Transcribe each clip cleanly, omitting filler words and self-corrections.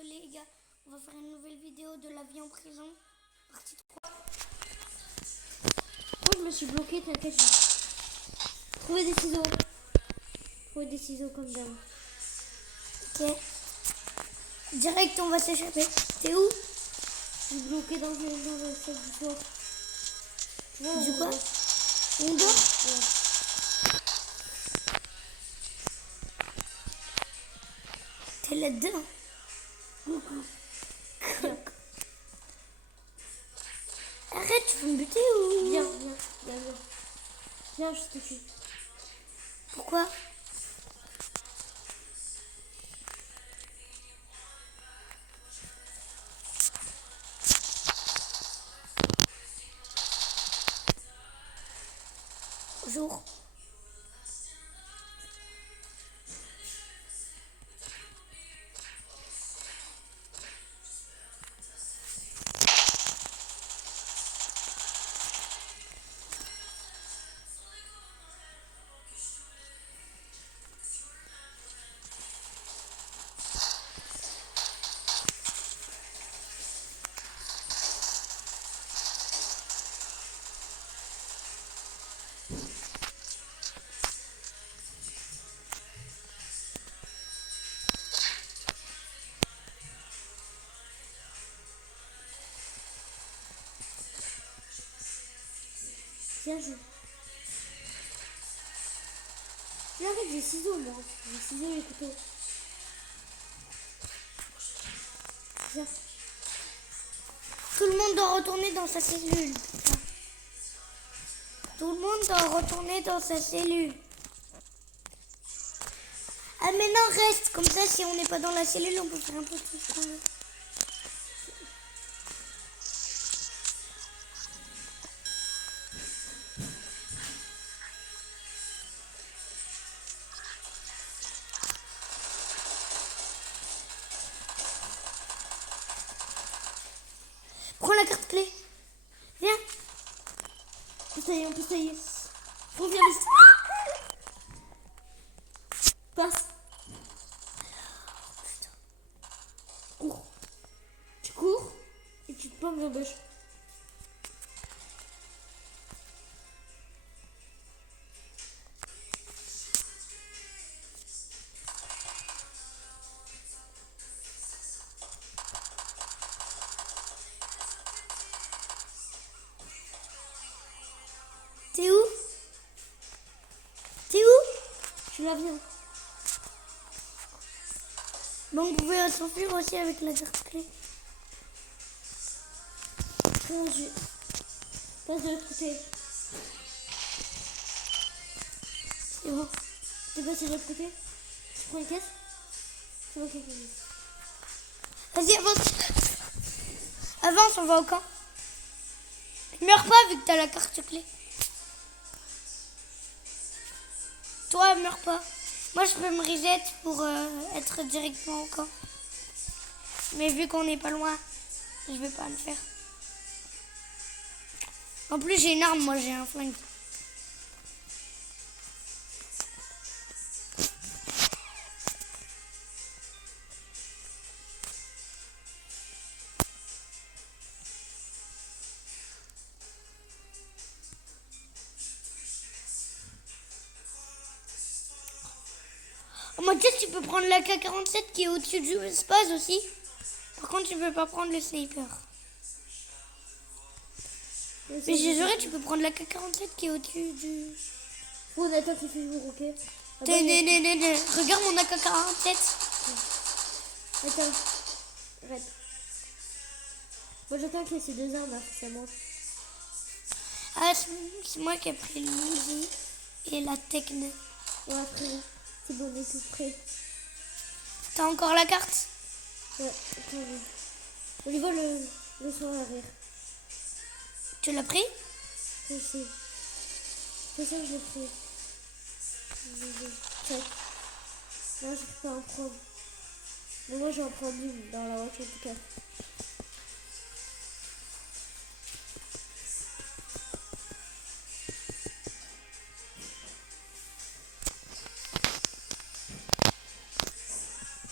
Les gars, on va faire une nouvelle vidéo de la vie en prison, partie 3. Moi je me suis bloqué, t'inquiète. Trouver des ciseaux. Trouver des ciseaux comme d'hab. Ok. Direct, on va s'échapper. T'es où? Je suis bloqué dans le sac du toit. Tu vois, Du quoi? Une dort? Ouais. T'es là-dedans? Arrête, tu veux me buter ou? Viens. Viens, je te tue. Pourquoi? Bonjour. Viens, J'arrive, j'ai les ciseaux moi. Les ciseaux et les couteaux. Viens. Tout le monde doit retourner dans sa cellule. Putain. Tout le monde doit retourner dans sa cellule. Ah mais non, reste. Comme ça, si on n'est pas dans la cellule, on peut faire un peu tout ce qu'on veut. Prends la carte clé. Viens. On peut essayer. On vient vite. Passe. Cours. Tu cours et tu te pommes dans le bûche. T'es où? T'es où? Tu la viens. Bon, vous pouvez s'enfuir aussi avec la carte clé. Comment je... Passe de l'autre côté. C'est bon. T'es passé de l'autre côté. Tu prends une caisse. C'est moi qui ai fait. Vas-y, avance. Avance, on va au camp. Meurs pas vu que t'as la carte clé. Toi, meurs pas. Moi, je peux me reset pour être directement au camp. Mais vu qu'on n'est pas loin, je vais pas le faire. En plus, j'ai une arme, moi, j'ai un flingue. Oh, Mathias, tu peux prendre la K-47 qui est au-dessus du espace aussi. Par contre, tu peux pas prendre le sniper. Mais j'ai juré, tu peux prendre la K-47 qui est au-dessus du... Oh, on attend qu'il fait jour, ok. Regarde mon AK-47. Attends. Arrête. Moi j'attends qu'il y ait ces deux armes là, ça monte. Ah, c'est moi qui ai pris le Uzi et la Techne. Ouais, après, c'est bon, on est tout prêt. T'as encore la carte? Ouais, attends. On y voit le son à l'arrière. Tu l'as pris? Je sais. C'est ça, je l'ai pris. Check. Là, je peux pas en prendre. Mais moi, j'en prends une dans la voiture en tout cas.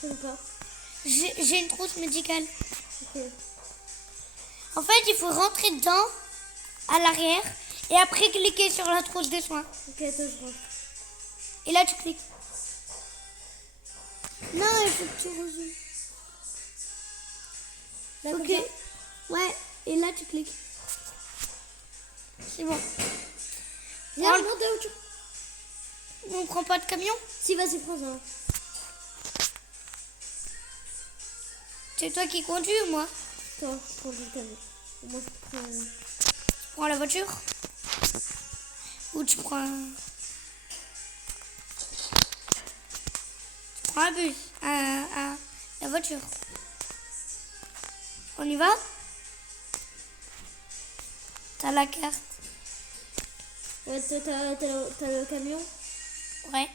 Je sais pas. Je J'ai une trousse médicale. Ok. En fait, il faut rentrer dedans, à l'arrière, et après cliquer sur la trousse de soins. Ok, attends, je rentre. Et là, tu cliques. Non, il faut que tu rejoues. Là, comme Ok. ça. Ouais, et là, tu cliques. C'est bon. Viens, Oh. monte de voiture. On prend pas de camion? Si, vas-y, prends ça. C'est toi qui conduis ou moi? Toi, prends le camion. Moi, je prends... Tu prends la voiture? Ou tu prends un bus? La voiture. On y va? T'as la carte? Ouais, t'as le camion. Ouais.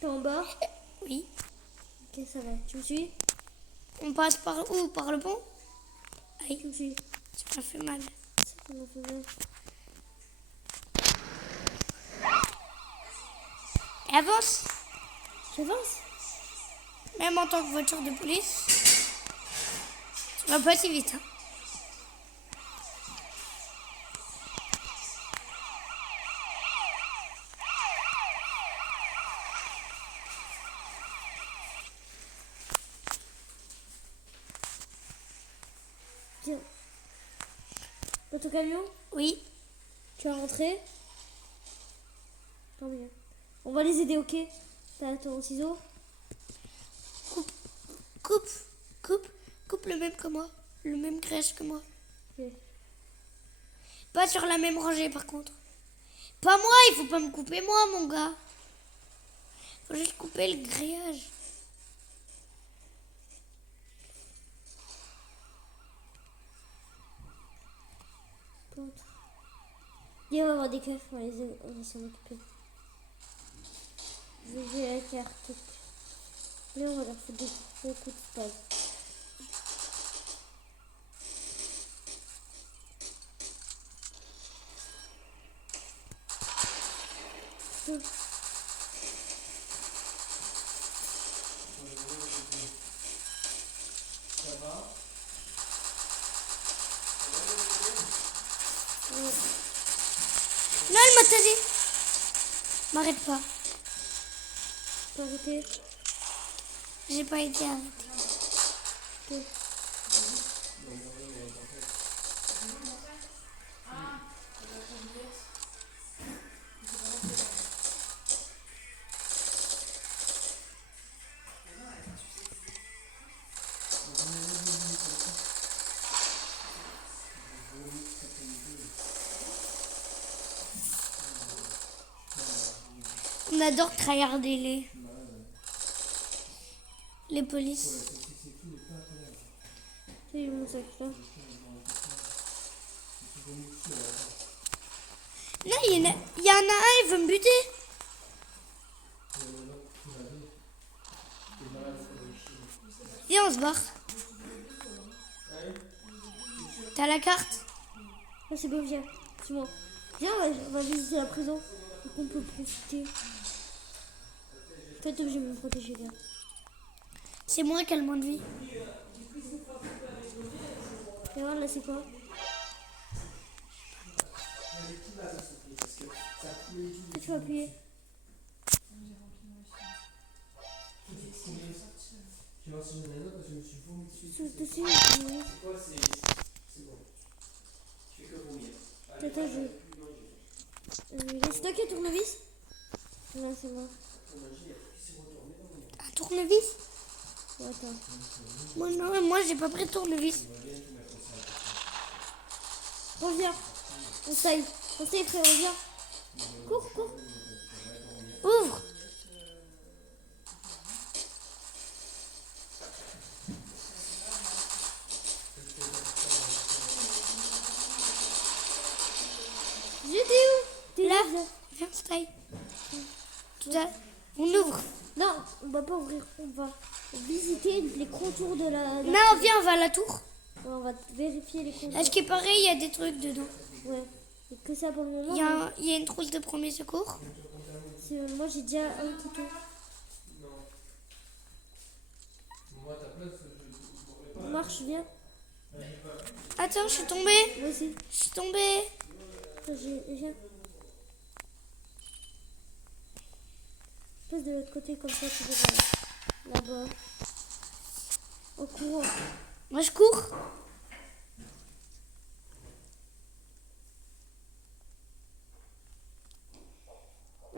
T'es en bas. Oui. Ok, ça va. Tu me suis? On passe par où? Par le pont? Aïe, Tu me suis. ça m'a fait mal. Ça m'a fait mal. Et avance. J'avance. Même en tant que voiture de police, tu vas pas si vite. Hein. Tiens. Dans ton camion? Oui. Tu vas rentrer? Tant mieux. On va les aider, ok? T'as ton ciseau? Coupe le même que moi. Le même grèche que moi. Ok. Pas sur la même rangée par contre. Pas moi, il faut pas me couper moi, mon gars. Faut juste couper le grillage. Plante. Viens, on va avoir des keufs, on va s'en occuper. J'ai la carte. Là, on va leur foutre beaucoup de spaz. Non, elle m'a tasé. M'arrête pas. Faut arrêter. J'ai pas été arrêtée. Ok. On adore tryharder les polices. C'est mon sac là. Non, il y en a un, il veut me buter. Viens, on se barre. T'as la carte? Ah, c'est bon, viens. C'est bon. Viens, on va visiter la prison. Donc on peut profiter. Faites obligé de me protéger, viens. C'est moi qui ai le moins de vie. Et regarde, là, c'est quoi? Tu vas appuyer. Dessus, oui. Attends, c'est toi qui as tournevis? Là, c'est moi. Un tournevis? Ouais, attends. Moi, non, moi j'ai pas pris de tournevis. Reviens. On saille, frère, reviens. Cours, cours. Ouvre. J'étais où? T'es Là, là. viens, style. On ouvre. Non, on va pas ouvrir. On va visiter les contours de la... Non, viens, on va à la tour. Ouais, on va vérifier les contours. À ce qui paraît, il y a des trucs dedans. Ouais. Et que ça pour le moment. Il y a une trousse de premier secours. Moi, j'ai déjà un couteau. Marche, viens. Attends, je suis tombée. Moi aussi. Je suis tombée. Attends, viens. Passe de l'autre côté comme ça, tu verras. Là-bas. En courant. Moi, je cours.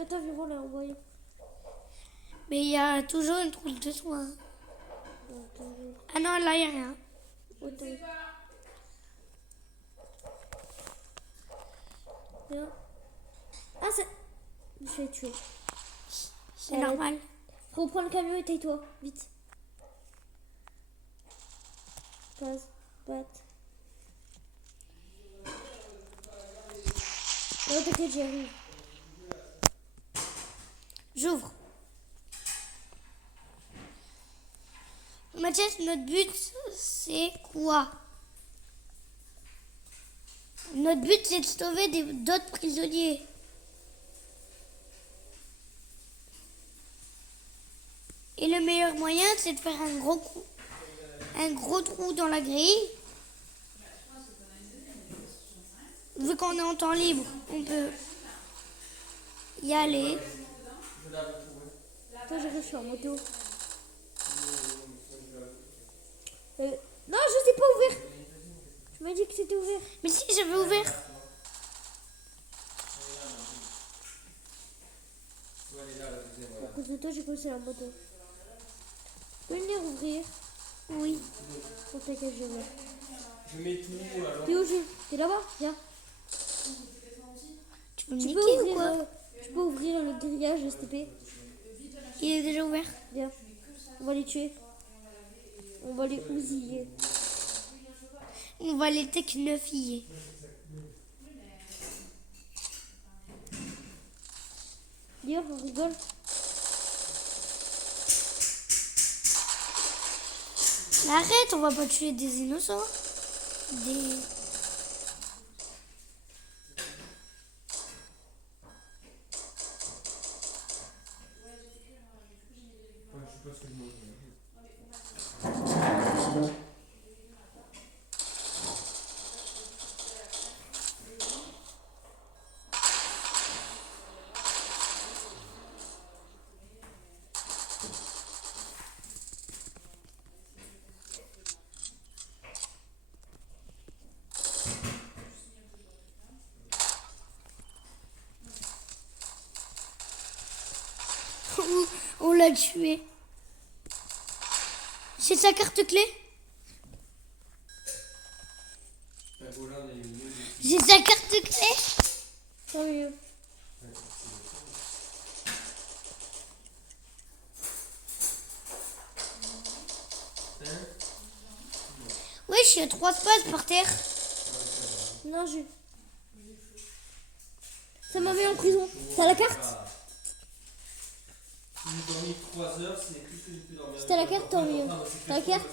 Attends, viens voir là, en voyant. Mais il y a toujours une trousse de soie. Ah non, là, il n'y a rien. Attends. Viens. Ah, c'est... Je vais tuer. C'est normal. Reprends le camion et tais-toi, vite. Passe, batte. Non, t'inquiète, j'y arrive. J'ouvre. Mathias, notre but, c'est quoi? Notre but, c'est de sauver d'autres prisonniers. Et le meilleur moyen, c'est de faire un gros trou dans la grille. Vu qu'on est en temps libre, on peut y aller. Attends, je suis en moto. Non, je sais pas ouvrir. Tu m'as dit que c'était ouvert. Mais si, j'avais ouvert. À cause de toi, j'ai commencé la moto. Tu peux venir ouvrir? Oui. Pour t'inquiète, je vais. Je mets tout alors. T'es où, Jules? T'es là-bas? Viens. Tu peux me Tu niquer peux ou quoi? ouvrir, tu peux ouvrir le grillage STP. Il est déjà ouvert. Viens. On va les tuer. On va les ousiller. On va les technofiller. D'ailleurs, on rigole. Mais arrête, on va pas tuer des innocents. Des... Je sais pas ce que je mange. On l'a tué. C'est sa carte clé? J'ai sa carte clé? Tant mieux. Wesh, il y a 3 spades par terre. Non, Jules. Ça m'a mis en prison. T'as la carte? Si j'ai dormi 3 heures, c'est plus que j'ai pu dormir. Si t'as la carte, tant mieux. T'as la carte?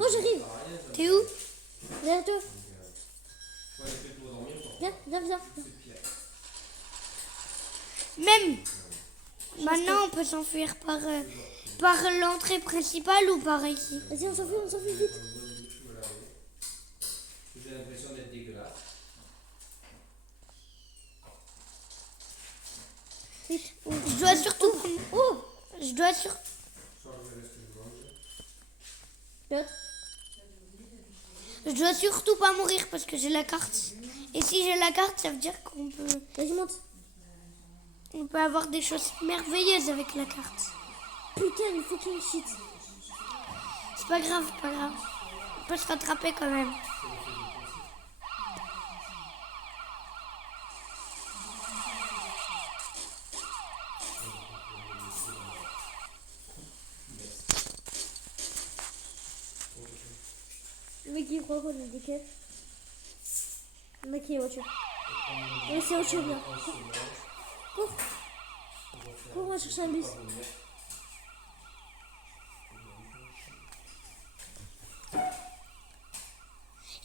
Oh, j'arrive. T'es où? Viens, toi. Ouais, j'ai fait pour dormir. Viens, viens, viens. Même maintenant, on peut s'enfuir par l'entrée principale ou par ici. Vas-y, on s'enfuit vite. J'ai l'impression d'être dégueulasse. Vite. Je dois surtout... Oh, je dois sur... L'autre. Je dois surtout pas mourir parce que j'ai la carte. Et si j'ai la carte, ça veut dire qu'on Vas-y, monte. peut avoir des choses merveilleuses avec la carte. Putain, il faut qu'il shit. C'est pas grave, c'est pas grave. On peut se rattraper quand même. Le mec il croit qu'on est des quêtes. Le mec il est en voiture. Oui, c'est autre chose là. Cours. Cours, on va chercher un bus.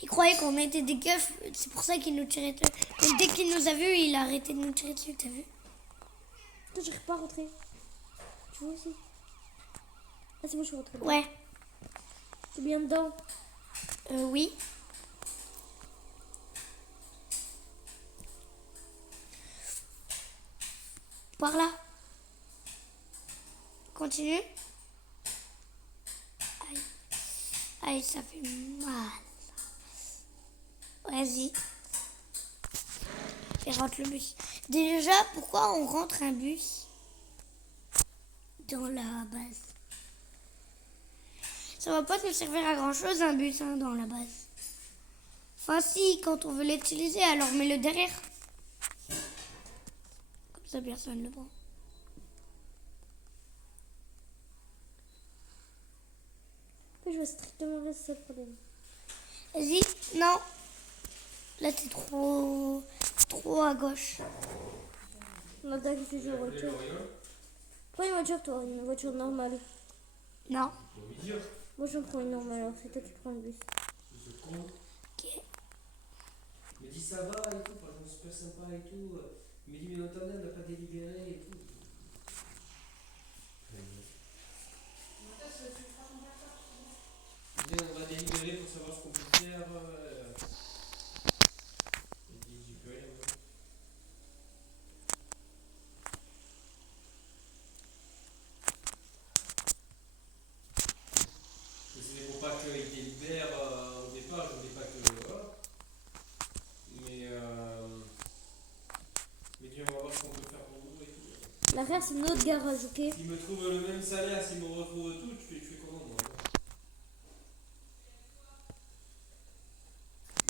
Il croyait qu'on était des keufs, c'est pour ça qu'il nous tirait dessus. Et dès qu'il nous a vus, il a arrêté de nous tirer dessus, t'as vu? Toi, j'arrive pas à rentrer. Tu vois aussi? Ah, c'est bon, je suis rentrée. Ouais. C'est bien dedans. Oui. Par là. Continue. Aïe. Aïe, ça fait mal. Vas-y. Et rentre le bus. Déjà, pourquoi on rentre un bus dans la base? Ça va pas nous servir à grand chose un bus hein, dans la base. Enfin si, quand on veut l'utiliser, alors mets-le derrière. Comme ça personne ne le prend. Je vois strictement pas ce problème. Vas-y, non. Là t'es trop à gauche. On a qui fait jouer voiture. Prends une voiture toi, une voiture normale. Non. Moi j'en prends une normale, alors c'est toi qui prends le bus. Ok. Il me dit ça va et tout, franchement super sympa et tout. Il me dit mais attendez, on n'a pas délibéré et tout. Il dit on va délibérer pour savoir ce qu'on peut faire. Il dit j'y peux rien. C'est pour pas qu'il délibère au départ, je voulais pas que. Voilà. Mais Dieu, on va voir ce qu'on peut faire pour vous et tout. L'arrière c'est notre garage, ok? S'il me trouve le même salaire, s'il me retrouve tout, je fais comment moi?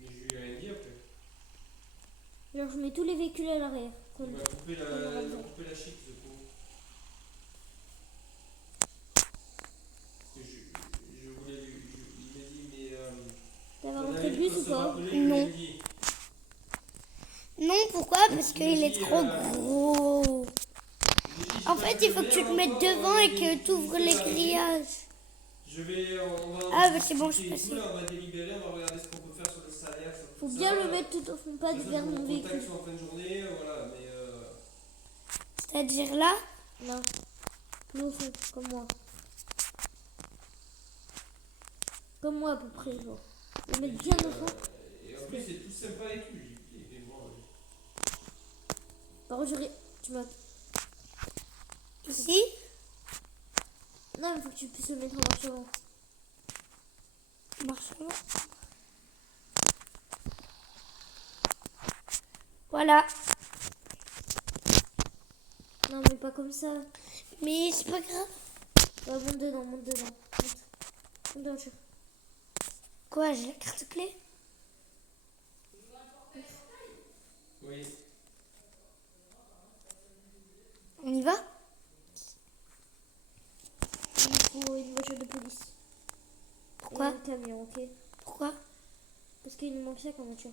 Mais je lui ai rien dit après. Genre je mets tous les véhicules à l'arrière. Il m'a coupé la chic, ce coup. Je voulais lui. Il m'a dit, mais. T'as ton rentré le ami bus peut ou se pas? rappeler, je lui Non. ai dit. Non, pourquoi? Parce qu'il est trop gros. En fait, il faut que tu te mettes devant et que tu ouvres les grillages. Je vais. On va Ah, bah c'est bon, je discuter suis et tout, passée. là, on va délibérer, on va regarder ce qu'on peut faire sur le salaire. Sur Faut tout bien ça. le mettre tout au fond, pas Comme ça, vers je mon vous véhicule. contacte en fin de journée, voilà, mais. C'est-à-dire là. Non. Plus au fond, comme moi. Comme moi à peu près, genre. Le mettre bien au fond. Et en plus, c'est tout sympa et tout. J'ai dit, mais bon. Par contre, tu m'as. Ici. Non, mais faut que tu puisses le mettre en marche avant. Marche avant. Voilà. Non, mais pas comme ça. Mais c'est pas grave. Monte dedans, monte dedans. Monte dans le voiture. Quoi, j'ai la carte clé? Oui. On y va? Il faut une voiture de police. Pourquoi? Et un camion, ok? Pourquoi? Parce qu'il nous manque ça comme voiture.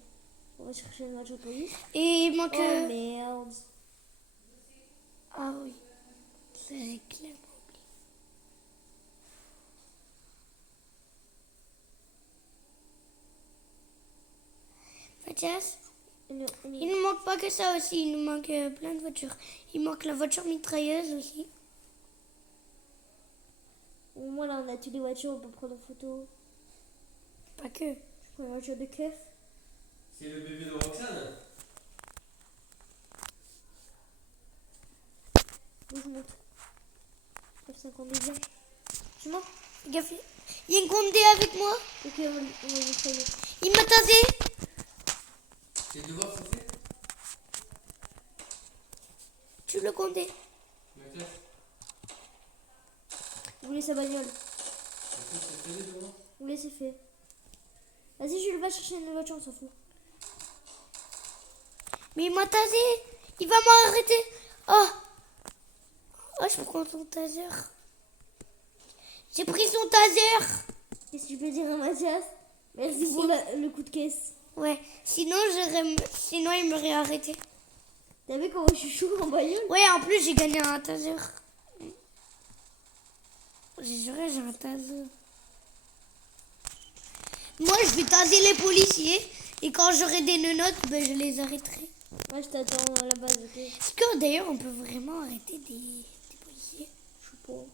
On va chercher une voiture de police. Et il manque. Oh merde. Ah oui. C'est clairement oublié. Mathias, il ne manque pas que ça aussi. Il nous manque plein de voitures. Il manque la voiture mitrailleuse aussi. Au moins là, on a toutes les voitures, on peut prendre en photo. Pas que. Je prends une voiture de keuf. C'est le bébé de Roxane. Où je monte. F50 déjà. Tu montes? Fais gaffe. Il y a une Condé avec moi. Ok, on va le traîner. Il m'a tasé. C'est devoir, c'est fait? Tu le Condé. Mathias, Vous voulez sa bagnole? c'est fait les devoirs? Vous voulez, c'est fait. Vas-y, je vais chercher une voiture, on s'en fout. Mais il m'a tasé. Il va m'arrêter. Oh. Oh, je prends ton taser. J'ai pris son taser. Qu'est-ce que tu peux dire à Mathias? Merci pour le coup de caisse. Ouais, sinon il m'aurait arrêté. T'as vu comment je suis chaud en bagnole? Ouais, en plus j'ai gagné un taser. J'ai juré, j'ai un taser. Moi, je vais taser les policiers et quand j'aurai des nenottes, ben, je les arrêterai. Moi, je t'attends à la base, ok? Est-ce que d'ailleurs on peut vraiment arrêter des policiers? Je sais pas.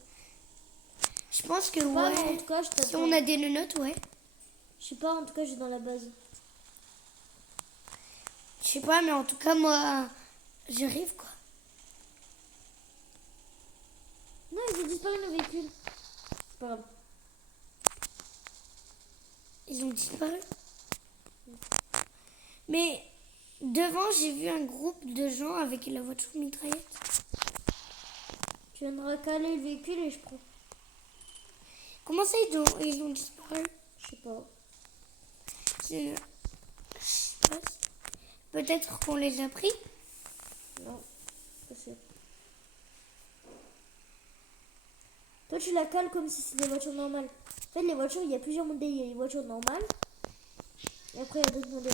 Je pense que Pas, mais en ouais. tout cas, je Si t'attends. on a des notes, ouais. Je sais pas, en tout cas, j'ai dans la base. Je sais pas, mais en tout cas, moi, j'arrive quoi. Non, ils ont disparu nos véhicules. C'est pas grave. Ils ont disparu. Mais devant, j'ai vu un groupe de gens avec la voiture mitraillette. Tu viendras caler le véhicule et je prends. Comment ça, ils ont disparu? Je sais pas. Je sais pas. Peut-être qu'on les a pris. Non, pas sûr. Toi, tu la cales comme si c'était des voitures normales. En fait, les voitures, il y a plusieurs modèles. Il y a les voitures normales. Et après, il y a d'autres modèles.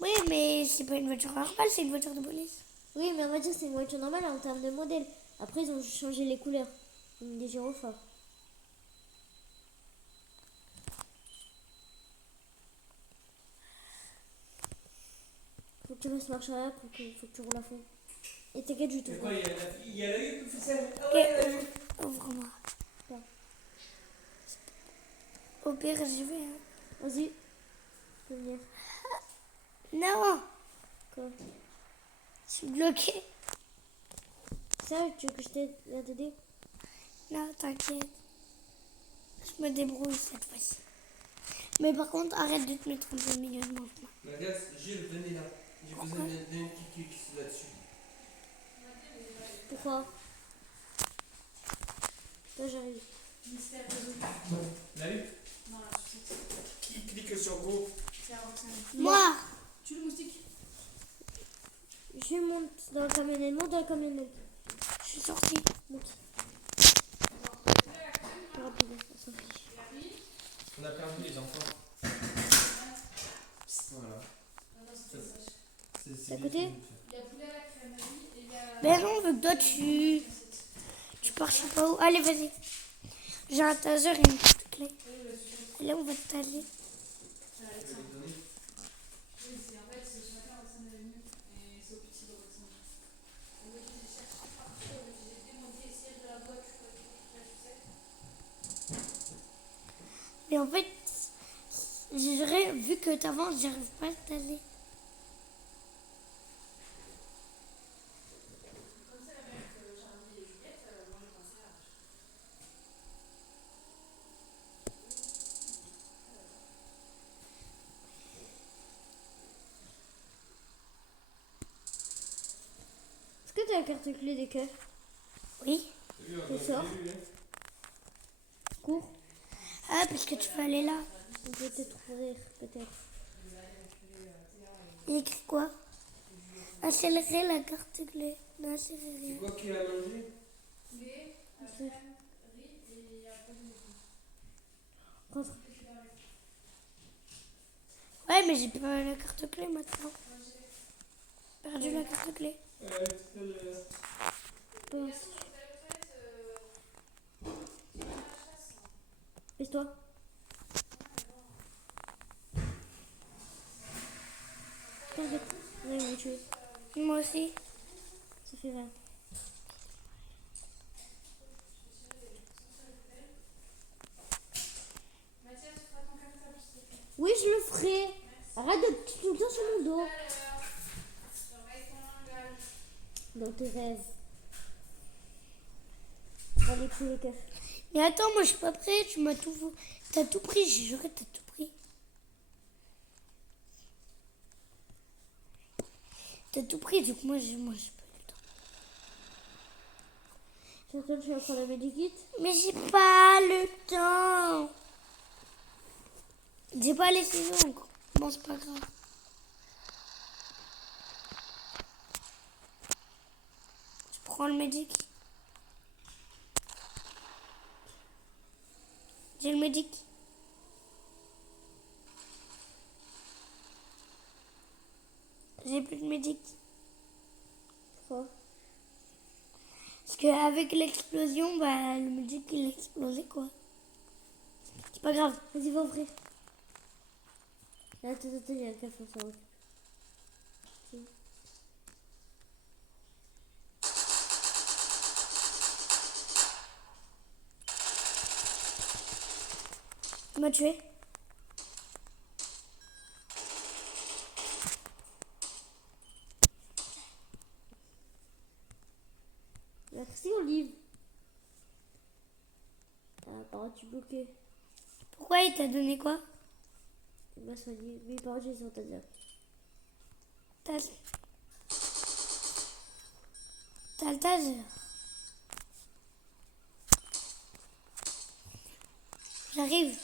Oui, mais c'est pas une voiture normale, c'est une voiture de police. Oui, mais on va dire que c'est une voiture normale en termes de modèle. Après, ils ont changé les couleurs. Ils ont mis des gyrophares. Faut que tu restes marche arrière, faut que tu roules à fond. Et t'inquiète, je te C'est vois. quoi, il y a la qui fait ça? Ah Ok, ouais, elle a vu. ouvre-moi. Ouais. Au pire, je vais. Hein. Vas-y. Tu peux venir. Non, Quoi? je suis bloquée. Sérieux, tu veux que je t'aide à t'aider? Non, t'inquiète. Je me débrouille cette fois-ci. Mais par contre, arrête de te mettre en milieu de mon chemin. Regarde, Gilles, venez là. J'ai besoin d'un petit clic là-dessus. Pourquoi? Toi, j'arrive. T'as vu? Qui clique sur Go? Moi, Tu le moustique. Je monte dans la camionnette. Monte dans la camionnette. je suis sortie. Monte. Rapide, on s'en fiche. On a perdu les enfants. Voilà. C'est à côté? Il y a poulet à la crèmerie et il y a. Ben non, vu que toi, tu pars, je sais pas où. Allez, vas-y. J'ai un taser et une petite clé. Allez, on va te taser. Je vais les donner. Oui, c'est en fait, ce matin, Roxane est venue et c'est au petit de Roxane. On m'a dit, j'ai cherché partout, j'ai démonté les sièges de la voiture et tout, là, tu sais. Mais en fait, vu que t'avances, j'arrive pas à te taser. Comme ça, avec Charlie et Juliette, moi, je pensais à. Est-ce que t'as la carte clé des keufs? Oui. T'as vu, on Tu a sors. vu, hein? Cours. Ah, parce que tu peux aller là. On peut peut-être ouvrir, peut-être. Il écrit quoi? Accélérer la carte clé. Non, c'est C'est rien. quoi qu'il a mangé? Poulet, C'est- crème, riz et après, je Rentre. Ouais, mais j'ai pas la carte clé maintenant. Perdu la carte clé. Pense. Baisse-toi. T'inquiète. Ouais, ils m'ont tué. Moi aussi. Ça fait rien. Mathias, tu feras ton cartable, s'il te plaît. Oui, je le ferai. Arrête d'être tout le temps sur mon dos. Surveille ton langage. Dans tes rêves. Allez, tuer les keufs. Mais attends, moi je suis pas prêt. Tu m'as tout. T'as tout pris, j'ai juré, t'as tout pris. T'as tout pris, donc moi j'ai pas eu le temps. J'attends, tu vas prendre la médikit. Mais j'ai pas le temps. J'ai pas les ciseaux encore. Bon, c'est pas grave. Je prends le médic. J'ai le médic. J'ai plus de médic. Pourquoi? Parce qu'avec l'explosion, bah, le médic il a explosé quoi. C'est pas grave. Vas-y, va ouvrir. Attends, il y a un keuf, on s'en occupe. Si. Il m'a tué. Merci Olive. Ah, par contre, tu bloqué. Pourquoi il t'a donné quoi? Il m'a soigné. Mais par contre, j'ai sur ta dire. T'as le taser. J'arrive.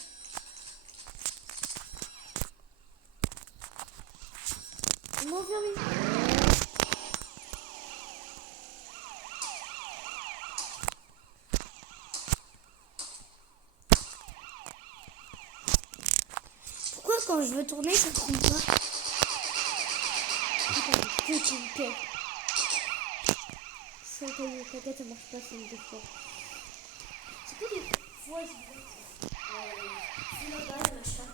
Ils m'ont enfermé. Pourquoi quand je veux tourner, ça tourne pas? Putain, petit quête. Sans cahier, t'inquiète, ça marche pas, c'est une des fois. C'est quoi des fois, c'est là-bas, machin.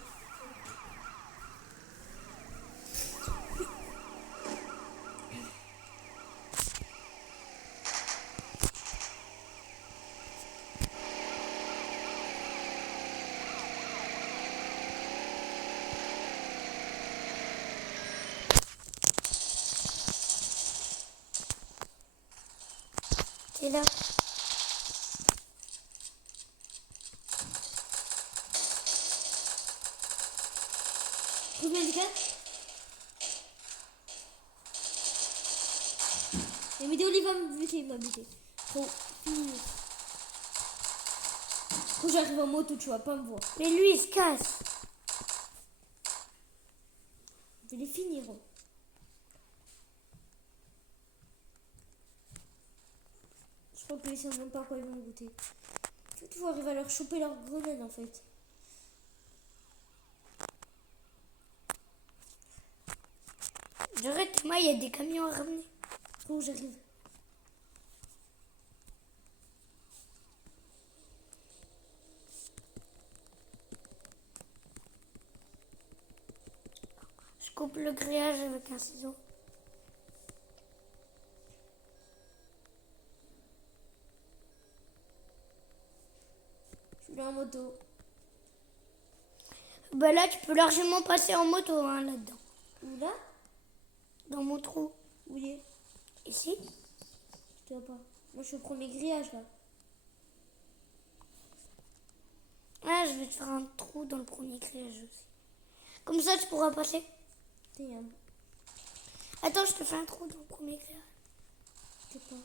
T'es là. Combien de quêtes? Et mais Olive va me buter, il m'a buté. Faut finir. Quand j'arrive en moto, tu vas pas me voir. Mais lui, il se casse. Je vais les finir. Je crois que ils savent même pas à quoi ils vont goûter. Faut toujours arriver à leur choper leur grenade en fait. J'arrête, moi, il y a des camions à ramener. Faut que j'arrive. Je coupe le grillage avec un ciseau. Je suis là en moto. Bah là, tu peux largement passer en moto, hein, là-dedans. Où là? Dans mon trou. Où il est? Ici. Je te vois pas. Moi je suis au premier grillage là. Ah, je vais te faire un trou dans le premier grillage aussi. Comme ça, tu pourras passer. Tiens, Attends, je te fais un trou dans le premier grillage. je sais pas.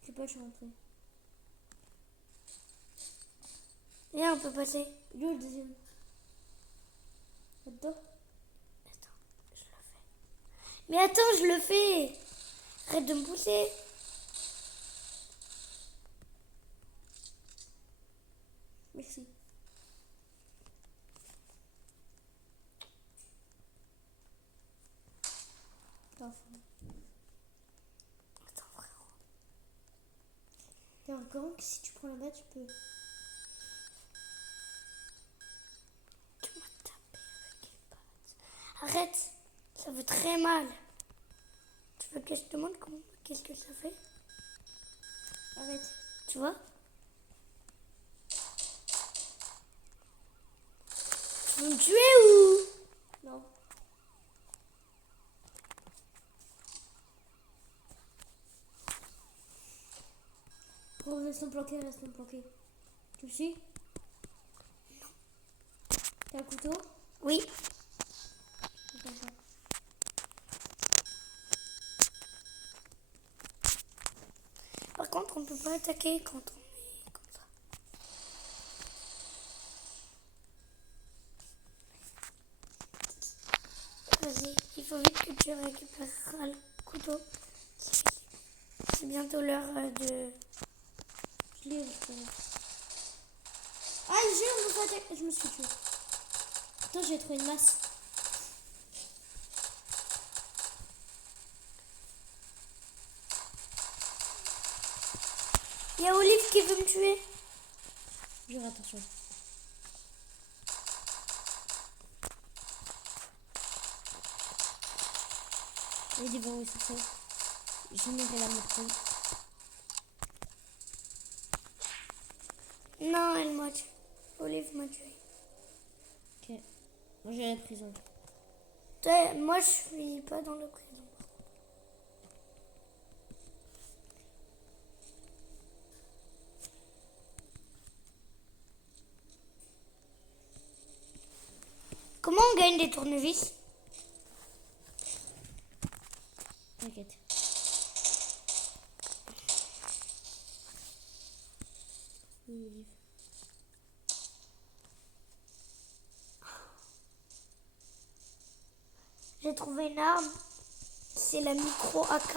Je sais pas, je suis rentrée. Viens, on peut passer. Il est où le deuxième? Là-dedans? Attends, je le fais. Mais attends, je le fais. Arrête de me pousser. Merci. Parfait. Attends, frérot. T'as un gang, si tu prends la main, tu peux. Tu m'as tapé avec les pattes. Arrête, ça fait très mal. Tu veux que je te montre qu'est-ce que ça fait? Arrête. Tu vois? Tu veux me tuer ou? Non. Oh, restons planqués, restons planqués. Tu le suis? T'as un couteau? Oui. Comme ça. Par contre, on peut pas attaquer quand on est comme ça. Vas-y, il faut vite que tu récupéreras le couteau. C'est bientôt l'heure de... Je l'ai récupéré. Ah, on me fait attaquer. Je me suis tuée. Attends, j'ai trouvé une masse. Il y a Olive qui veut me tuer. Je vais attention. Il est bon, oui, c'est ça. J'ai mis la moto. Non, elle m'a tué. Olive m'a tué. Ok. Moi, j'ai la prison. Moi, je suis pas dans la prison. Comment on gagne des tournevis? T'inquiète. Oui. J'ai trouvé une arme. C'est la micro AK.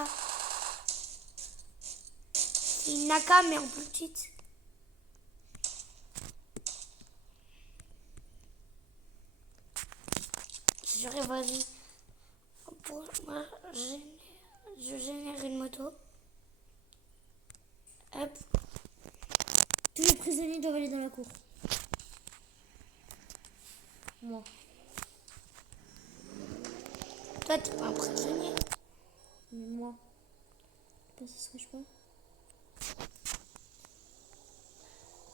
C'est une AK mais en plus petite. J'aurais vas-y. Moi, je génère une moto. Hop. Tous les prisonniers doivent aller dans la cour. Moi. Toi, t'es pas un prisonnier. Mais moi. Je sais pas ce que je fais.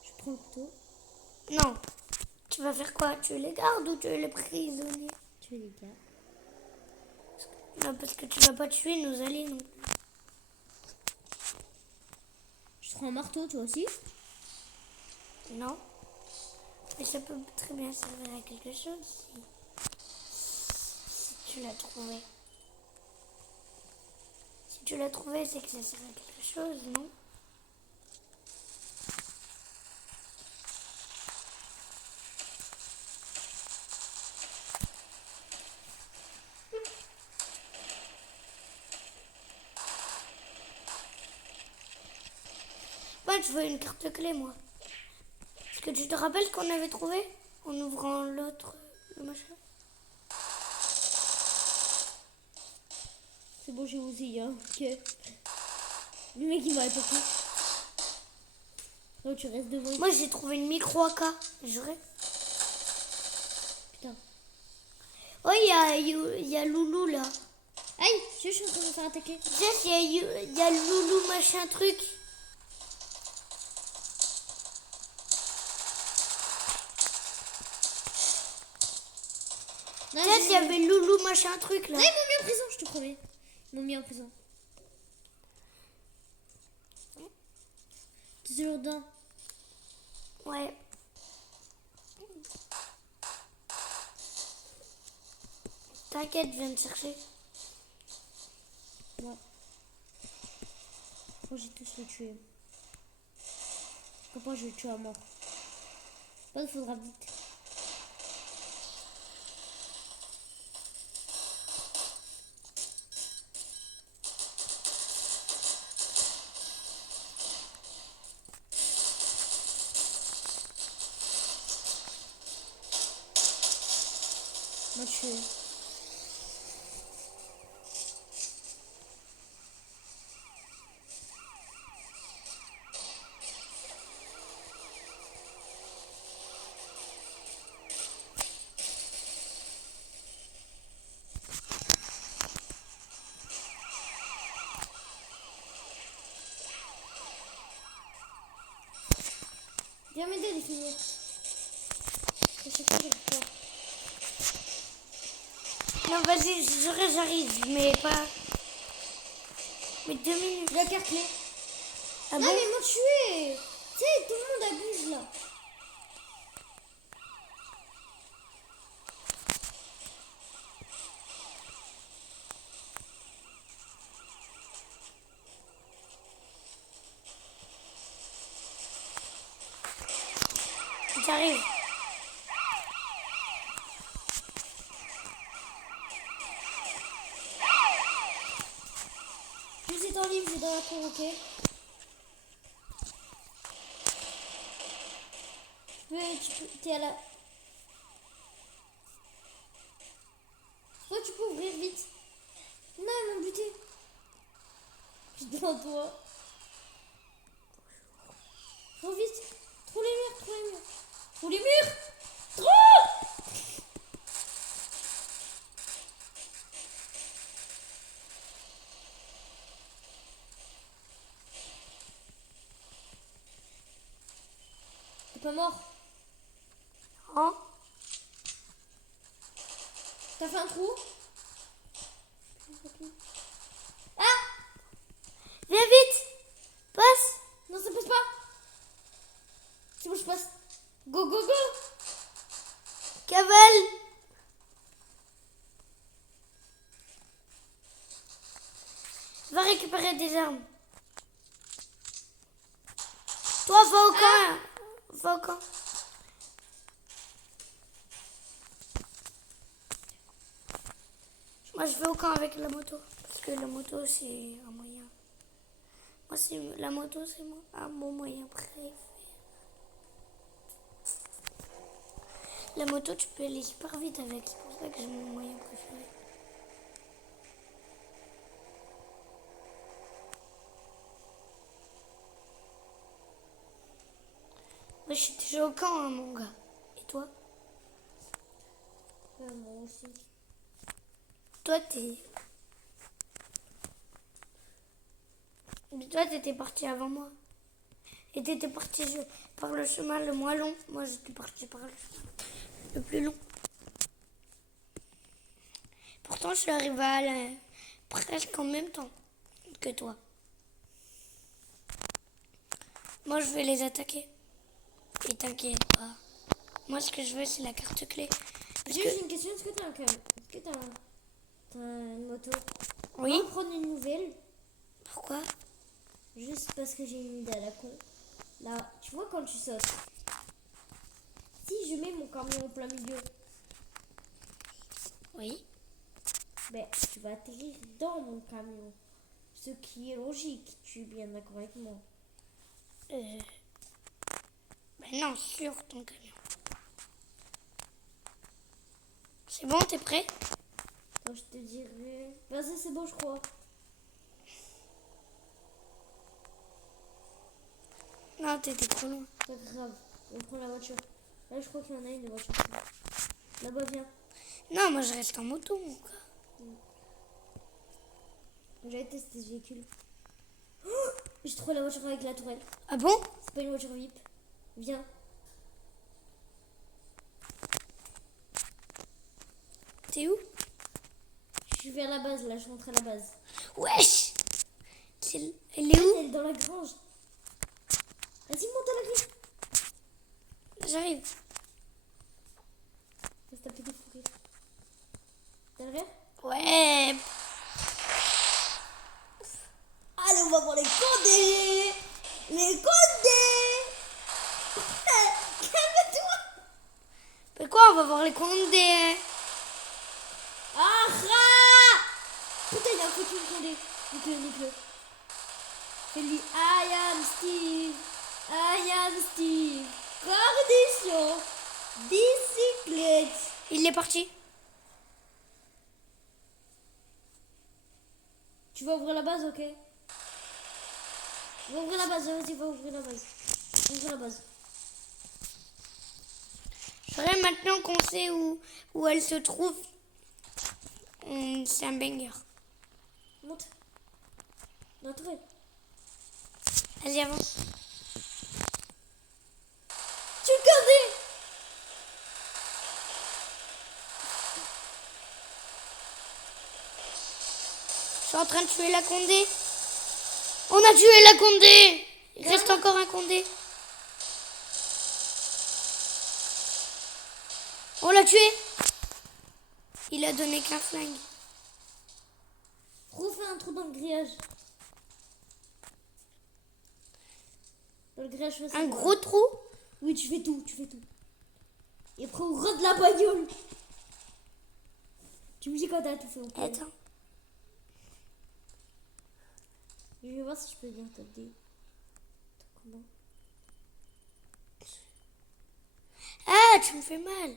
Je prends le couteau. Non. Tu vas faire quoi? Tu es les gardes ou tu es les prisonniers? Tu es les gars. Non, parce que tu vas pas tuer nos alliés non plus. Je prends un marteau, toi aussi. Non. Mais ça peut très bien servir à quelque chose si tu l'as trouvé. Si tu l'as trouvé, c'est que ça sert à quelque chose, non? Moi, je veux une carte clé, moi. Est-ce que tu te rappelles qu'on avait trouvé en ouvrant l'autre, le machin? C'est bon, j'ai osé, hein. Ok. Le mec, il m'aurait pas pris. Oh, tu restes devant. Moi, j'ai trouvé une micro AK. Juré. Putain. Oh, il y a Loulou, là. Aïe, je suis en train de me faire attaquer. Jess, il y a Loulou, machin truc. Non, Jess, il y avait Loulou, machin truc, là. Non, ils m'ont mis en prison, je te promets. Ils m'ont mis en prison. T'es toujours dedans. Ouais. T'inquiète, je viens te chercher. Ouais. Moi, j'ai tous les tués. Pourquoi je vais tuer à mort. Pas, il faudra vite. Moi, je suis... Viens m'aider les finir. Je sais pas pourquoi. Non, vas-y, j'arrive, mais pas... Mais 2 minutes. La carte clé. Ah Non, bon? mais ils m'ont tué. Tu sais, tout le monde abuse là. J'arrive. Plus c'est en libre, je vais dans la cour, ok? T'es à la... Toi, tu peux ouvrir vite. Non, ils m'ont buté. Je suis devant toi. Trop vite. Trop les murs, trop les murs. Trop les murs. Trop. T'es pas mort? Oh, T'as fait un trou? viens vite. Passe. Non, ça passe pas. C'est bon, je passe. Go, go, go. Cavale. Va récupérer des armes. Toi, va au camp. Va au camp. Moi, je vais au camp avec la moto. Parce que la moto, c'est un moyen. Moi, la moto, c'est mon moyen préféré. La moto, tu peux aller super vite avec. C'est pour ça que j'ai mon moyen préféré. Moi, je suis déjà au camp, hein, mon gars. Et toi? Moi aussi. Toi, Mais toi, t'étais parti avant moi. Et t'étais parti par le chemin le moins long. Moi, j'étais parti par le chemin le plus long. Pourtant, je suis arrivée presque en même temps que toi. Moi, je vais les attaquer. Et t'inquiète pas. Moi, ce que je veux, c'est la carte clé. Parce J'ai que... juste une question. Est-ce que t'as un câble? Est-ce que t'as une moto? Oui. On va en prendre une nouvelle. Pourquoi? Juste parce que j'ai une idée à la con. Là, tu vois quand tu sautes. Si je mets mon camion au plein milieu, Oui. ben, tu vas atterrir dans mon camion. Ce qui est logique. Tu es bien d'accord avec moi? Ben non, sur ton camion. C'est bon, t'es prêt? Quand je te dirai... Vas-y, c'est bon, je crois. Non, t'étais trop loin. Pas grave. On prend la voiture. Là, je crois qu'il y en a une de voiture. Là-bas, viens. Non, moi, je reste en moto, mon gars. J'avais testé ce véhicule. Oh, j'ai trouvé la voiture avec la tourelle. Ah bon? C'est pas une voiture VIP. Viens. T'es où? Je suis vers la base, là. Je rentre à la base. Wesh! Elle est où? Elle est dans la grange. Vas-y, monte à la grille. J'arrive. Ça se taper des fourrés. T'as le verre? Ouais. Allez, on va voir les condés. Les condés. Calme-toi. Mais quoi, on va voir les condés. Ah! Putain, il y a un foutu de condé. Nique-le. Fais-lui I am Steve. I am Steve. Condition. Bicyclette. Il est parti. Tu vas ouvrir la base, ok? Va ouvrir la base, vas-y, va ouvrir la base. Ouvre la base. Vrai, maintenant qu'on sait où elle se trouve, c'est un banger. Monte. Dans la tourelle. Vas-y, avance. Tu le gardais. Je suis en train de tuer la Condé. On a tué la Condé. Il reste encore un Condé. On l'a tué. Il a donné qu'un flingue. Refais un trou dans le grillage. Dans le grillage, fais ça. Un gros trou. Oui, tu fais tout. Et après, on rode la bagnole. Tu me dis quand t'as tout fait. Ok. Attends. Je vais voir si je peux bien t'aider. Comment? Ah, tu me fais mal.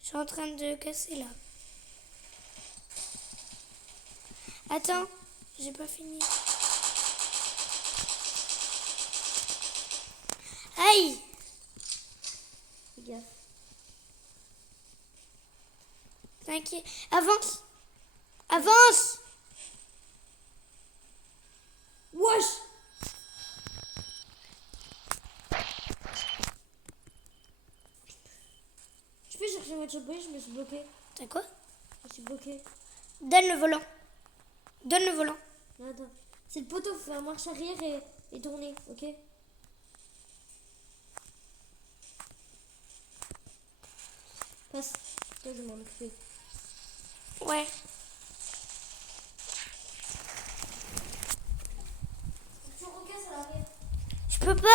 Je suis en train de casser là. Attends, j'ai pas fini. Aïe! Fais gaffe. T'inquiète. Avance! Avance! Wesh! de choper, je me suis bloqué. T'as quoi? Je me suis bloqué. Donne le volant. Donne le volant. Attends. C'est le poteau, faut faire marche arrière et tourner, ok? Passe. Toi, je vais m'en occuper. Ouais. Tu recasses à l'arrière. Je peux pas.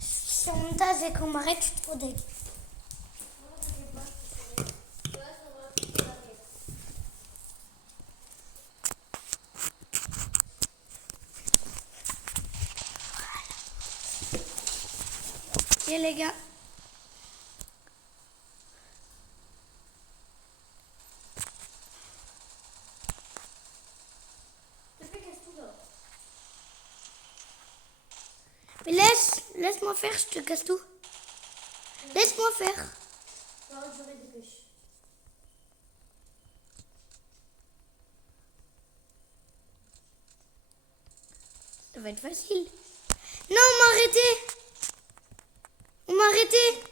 Si on tasse et qu'on m'arrête, je suis trop deg. Ok les gars. Mais laisse-moi faire, je te casse tout. Laisse-moi faire. Non, je vais dépêcher. Ça va être facile. Non, on m'a arrêté. On m'a arrêté.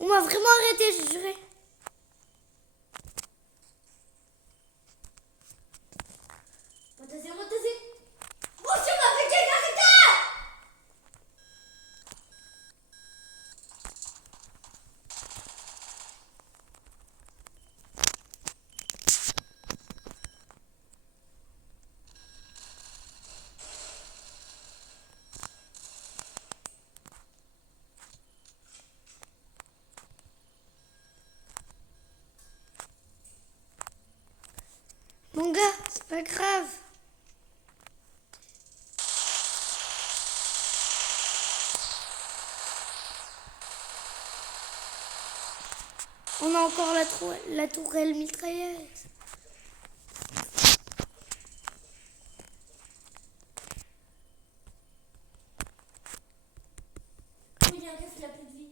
On m'a vraiment arrêté, je jurais. Retasez. Oh, tu m'as fait quelqu'un, arrêtez! Mon gars, c'est pas grave. On a encore la tourelle mitrailleuse. Il y a un gars qui a plus de vie.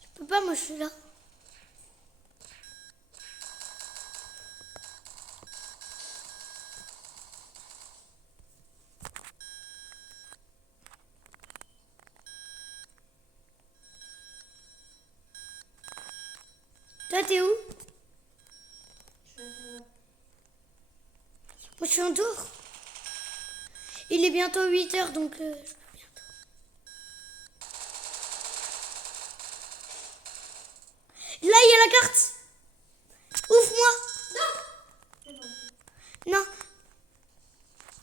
Je peux pas, moi je suis là. Toi, t'es où? Moi, je suis en tour. Il est bientôt 8h, donc je peux bientôt. Là, il y a la carte. Ouvre-moi. Non.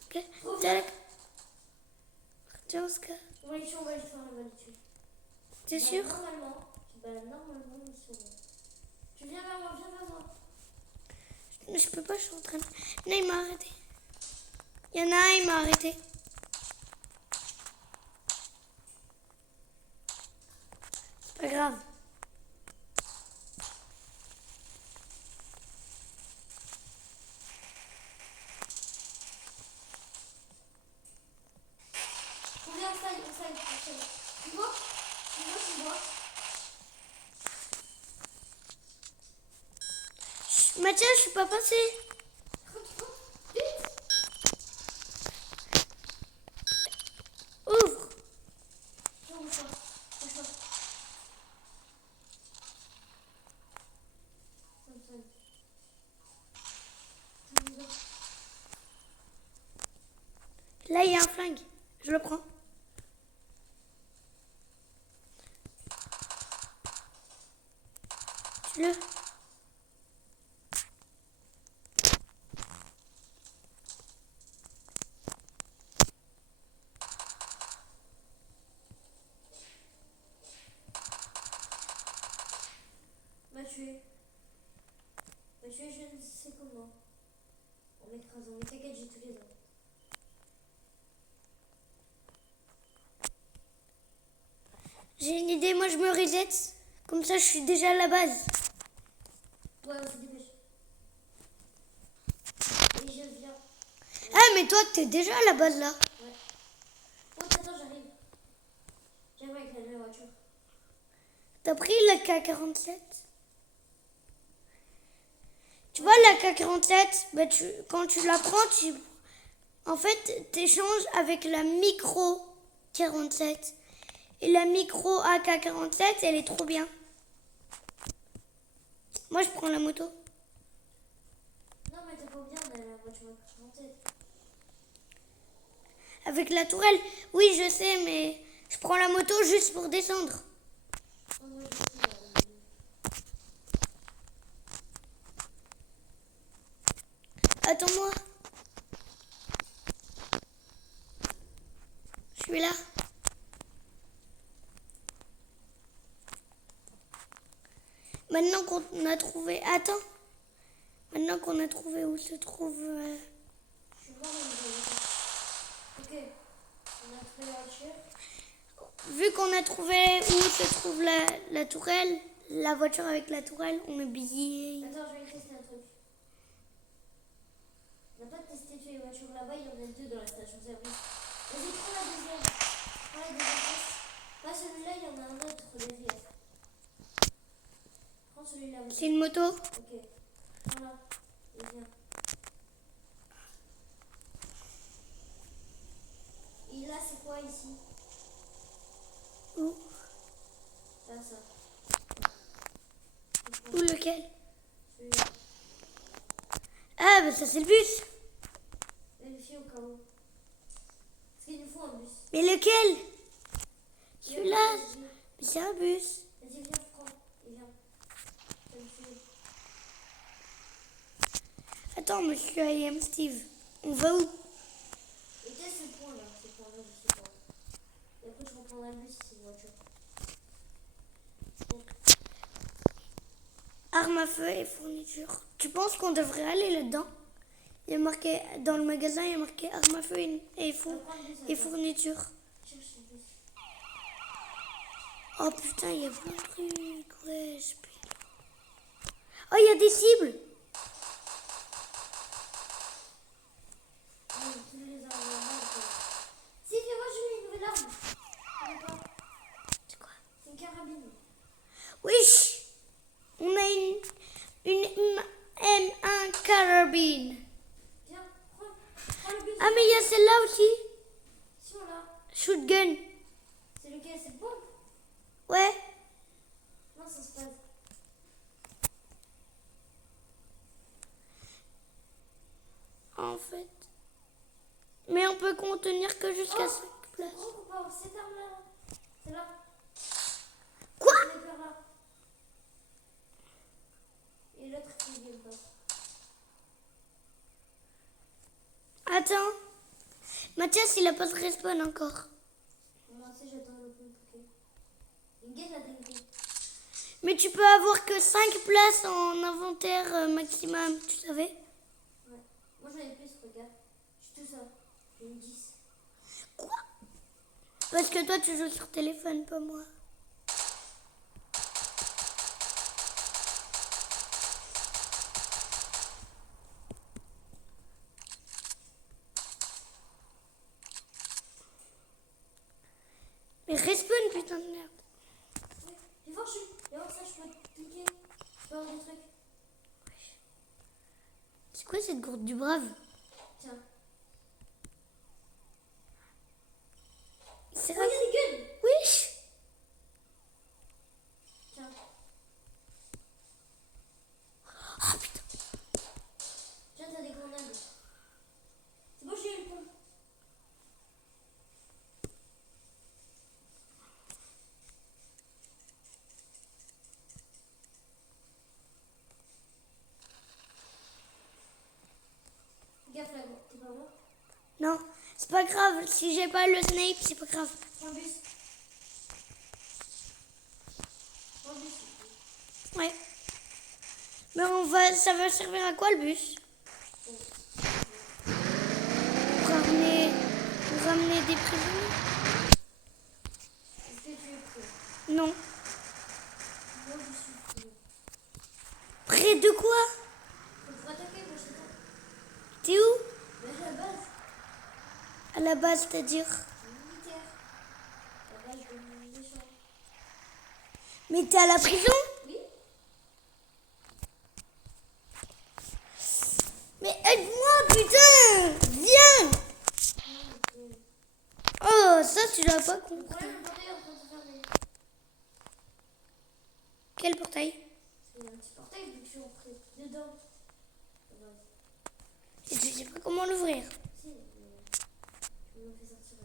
Ok. T'as la carte. Tiens, Oscar. Oui, on va le faire, on va le tuer. T'es sûr? Normalement, ils sont bons. Tu viens vers moi, Je peux pas, je suis en train de... Non, il m'a arrêté. Il y en a un, il m'a arrêté. C'est pas grave. Combien on saille. Tu vois? Mathieu, je suis pas passé. Ouvre. Là, il y a un flingue. Je le prends. Tu-le. tuer, je ne sais comment. En m'écrasant. Mais t'inquiète, j'ai tous les autres. J'ai une idée, moi je me reset. Comme ça, je suis déjà à la base. Ouais, on se dépêche. mais toi, t'es déjà à la base là. Oh, attends, j'arrive. J'arrive avec la nouvelle voiture. T'as pris la K47? Tu vois, la K47, bah, quand tu la prends, en fait, t'échanges avec la micro 47. Et la micro AK47, elle est trop bien. Moi, je prends la moto. Non, mais t'es pas bien, on a la voiture en tête. Avec la tourelle, oui, je sais, mais je prends la moto juste pour descendre. Oh, moi, je sais pas. Attends-moi. Je suis là. Maintenant qu'on a trouvé... Attends. Maintenant qu'on a trouvé où se trouve... Je suis voir une voiture. Ok. On a trouvé la voiture. Vu qu'on a trouvé où se trouve la tourelle, la voiture avec la tourelle, on est billet. Attends, je vais tester un truc. On n'a pas testé toutes les voitures là-bas, il y en a deux dans la station-service. Vas-y, prends la deuxième. Prends la deuxième place. Pas celui-là, il y en a un autre derrière. Prends celui-là. C'est une moto. Ok. Voilà. Et viens. Et là, c'est quoi ici? Où? Là, ça. Où lequel? Celui-là. Ah, bah ça c'est le bus. Vérifie au cas où. Parce qu'il nous faut un bus. Mais lequel? Celui-là. Vas-y, Mais c'est un bus. viens, prends. Et viens. Ça me fait- Attends, monsieur I am Steve. On va où? Et teste ce point-là. Ce point-là, je sais pas. Et après, je reprendrai le bus si c'est une voiture. Armes à feu et fournitures. Tu penses qu'on devrait aller là-dedans? Il y a marqué, dans le magasin, il y a marqué armes à feu et fournitures. Cherche le bus. Oh putain, il y a plein de trucs. Ouais, je peux... Oh, il y a des cibles. Ah, tous les armes normales, quoi. Si, fais-moi jouer une nouvelle arme. Je sais pas. C'est quoi? C'est une carabine. Wesh! On a une M1 carabine. Viens, prends le bus. Ah, mais il y a celle-là aussi. Si on l'a. Shotgun. C'est lequel? C'est le bon? Ouais. Non, ça se passe. En fait. Mais on peut contenir que jusqu'à 5 places. Oh, on peut avoir cette arme-là. C'est là. Quoi? Elle est par là. Et l'autre qui vient pas. Attends. Mathias, il a pas de respawn encore. Moi aussi, j'attends le point. Ok. Une guette à dénigrer. Mais tu peux avoir que 5 places en inventaire maximum, tu savais? Ouais. Moi, j'en ai plus, regarde. J'ai tout ça. J'ai une 10. Quoi? Parce que toi, tu joues sur téléphone, pas moi. Mais respawn, putain de merde. Ouais. Viens voir, viens voir ça, je peux cliquer. Je peux avoir des trucs. C'est quoi cette gourde du brave? Tiens. C'est Oh, il y a des gueules. Wesh! Tiens. Oh putain. Tiens, t'as des grenades. C'est bon, j'ai eu le pont. Gaffe là, t'es pas bon? Non, c'est pas grave. Si j'ai pas le snipe, c'est pas grave. Prends le bus. Prends le bus. Ouais. Mais ça va servir à quoi le bus? Pour ramener des prisonniers? Est-ce que tu es prêt? Non. Moi, je suis prêt. Près de quoi? Faut te attaquer, moi, je sais pas. T'es où? Mais à la base, À la base, c'est-à-dire. Militaire. La base de méchant. Mais t'es à la prison? Oui. Mais aide-moi, putain! Viens! Oh, ça, tu dois pas Le comprendre. problème, le portail est en train de se fermer. Quel portail? C'est un petit portail vu que je suis entrée dedans. Ouais. Et tu sais pas comment l'ouvrir. Si, mais je me fais sortir.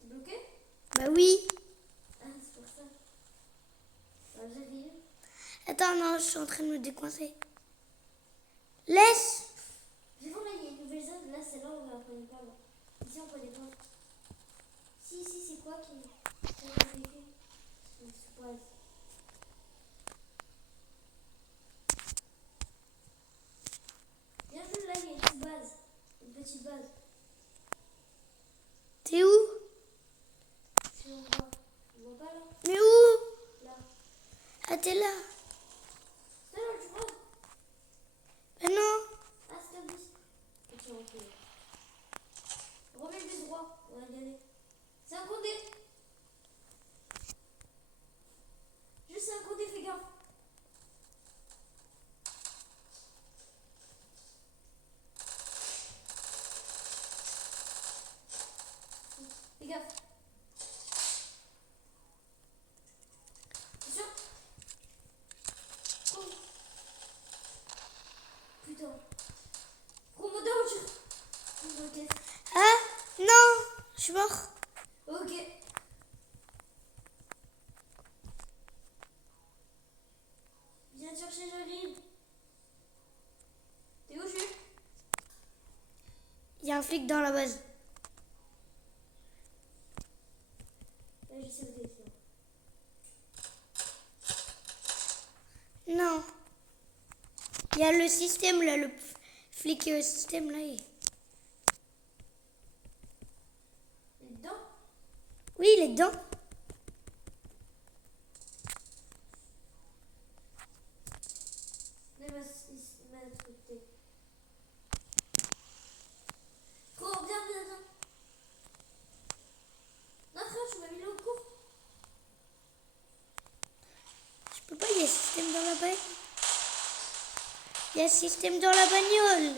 T'es bloqué? Bah oui. Ah, c'est pour ça. Bah, j'arrive. Attends, non, je suis en train de me décoincer. Laisse! C'est bon, là, il y a une nouvelle zone. Là, c'est là où on connaît pas. Là. Ici, on connaît pas. Si, c'est quoi qui est vécu? C'est quoi? Bien vu, là, il y a une petite base. Une petite base. T'es où? Si on voit pas là. Mais où? Là. Ah, t'es là. C'est là, tu vois? Bah non. Ah, c'est un bus. Ok, ok. Remets le bus droit. On va y aller. C'est un condé. Juste un condé, fais gaffe. Fais gaffe. Attention. Oh. Putain. Gros mot de voiture. Ah, non. Je suis mort. Ok. Viens te chercher, j'arrive. T'es où je suis? Il y a un flic dans la base. Là, je sais où t'es. Non. Il y a le système là, le flic système là. T'es dedans? Oui, il est dedans. Là, il m'a truqué. Cours, viens. Non, frère, tu m'as mis là au cours. Je peux pas, il y a le système dans la bagnole. Il y a le système dans la bagnole.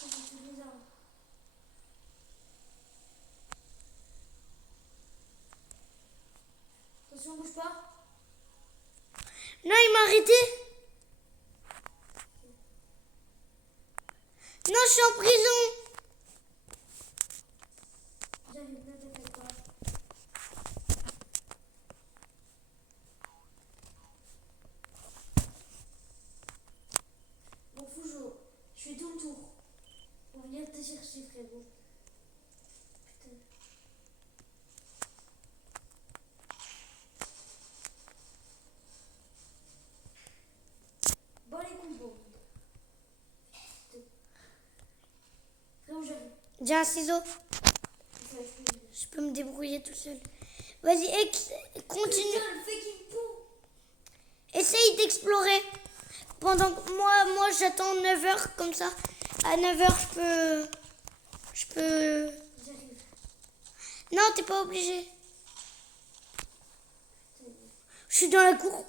J'ai toutes les armes. Attention, bouge pas. Non, il m'a arrêté. Non, je suis en prison. J'arrive, ne t'inquiète pas. Bon, Foujo, je fais tout le tour pour venir te chercher, frérot. Putain. Bon, les couilles, bon. Frérot, j'arrive. J'ai un ciseau. Ça, je fais. Je peux me débrouiller tout seul. Vas-y, continue. Putain, le fait qu'il pond. Essaye d'explorer. Pendant que moi j'attends 9h comme ça. À 9h, je peux... J'arrive. Non, t'es pas obligé. Je suis dans la cour.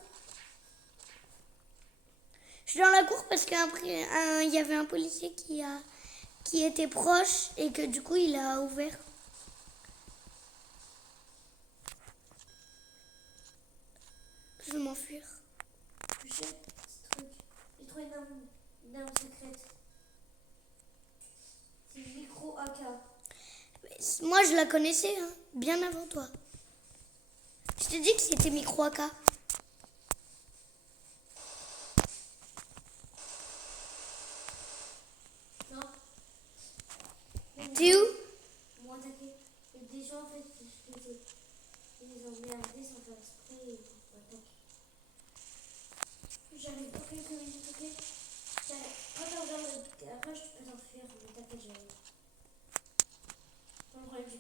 Je suis dans la cour parce qu'il y avait un policier qui était proche et que du coup il a ouvert. Je vais m'enfuir. Je sais, ce truc. J'ai trouvé une arme secrète. C'est une micro AK. Moi je la connaissais, hein, bien avant toi. Je te dis que c'était micro AK. Non. T'es où? Ils m'ont attaqué. Et des gens, en fait, ils les ont emmerdés sans faire exprès et ils m'ont attaqué. J'arrive dans quelques minutes, ok? Quand t'as ouvert le garage, tu peux t'enfuir, mais t'inquiète, j'arrive. Pas de problème, j'ai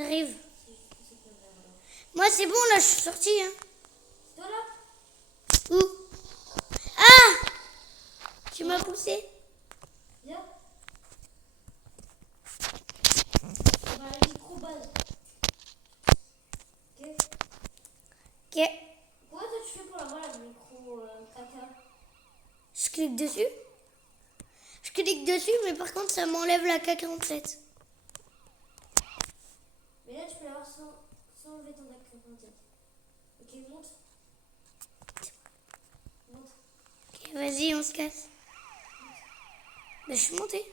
J'arrive. C'est juste que c'est pas vert alors. Moi, c'est bon, là, je suis sortie. Hein. C'est toi là? Où? Ah! Tu m'as poussé. Viens. On va à la micro-base. Ok. Ok. Comment toi tu fais pour avoir la micro caca? Je clique dessus. Je clique dessus, mais par contre, ça m'enlève la K47. Mais là tu peux l'avoir sans enlever ton AK-47. Ok, monte. Monte. Ok, vas-y, on se casse. Bah, je suis montée.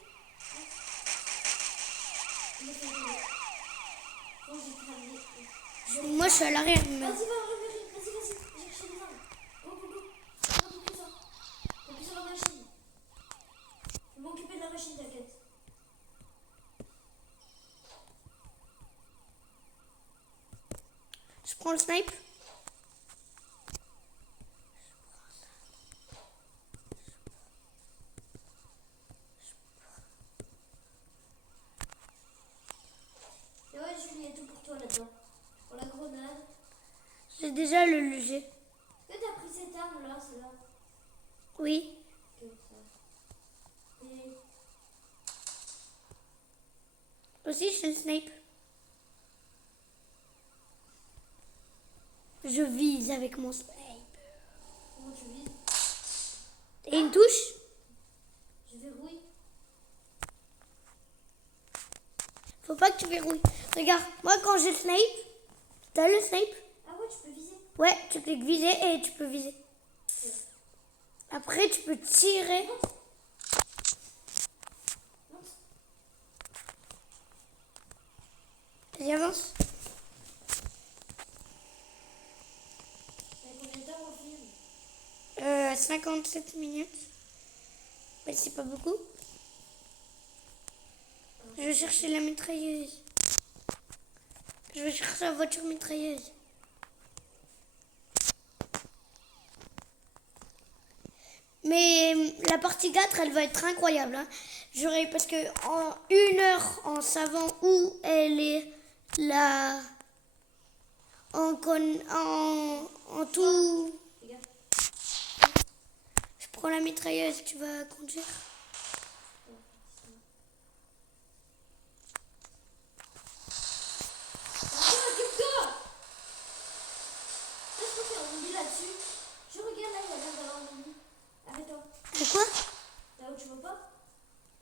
Bon, j'ai cramé. Moi, je suis à l'arrière. mais- Vas-y, vas-y. J'ai cherché les armes. Go. Non, plus ça. T'appuies sur la machine. Je vais m'occuper de la machine, t'inquiète. Je prends le snipe. Et ouais, Julie, il y a tout pour toi là-dedans. Pour la grenade. J'ai déjà le LG. Est-ce que t'as pris cette arme là, celle-là? Oui. Ok, ça. Et Aussi, je le snipe. Je vise avec mon snipe. comment tu vises? Et une touche. Je verrouille. Faut pas que tu verrouilles. Regarde, moi quand j'ai le snipe, t'as le snipe. Ah ouais, tu peux viser. Ouais, tu cliques viser et tu peux viser. Ok. Après, tu peux tirer. Monte. Vas-y, avance. Ça fait combien de temps mon film? 57 minutes. Mais c'est pas beaucoup. Je vais chercher la mitrailleuse. Je vais chercher la voiture mitrailleuse. Mais la partie 4, elle va être incroyable. Hein. Parce que en 1 heure, en savant où elle est là, en tout, Regarde. je prends la mitrailleuse, tu vas conduire. Occupe-toi! Laisse-moi faire un zombie là-dessus. Je regarde là, il y a l'air d'avoir un zombie. Arrête-toi. C'est quoi? Là où tu vois pas?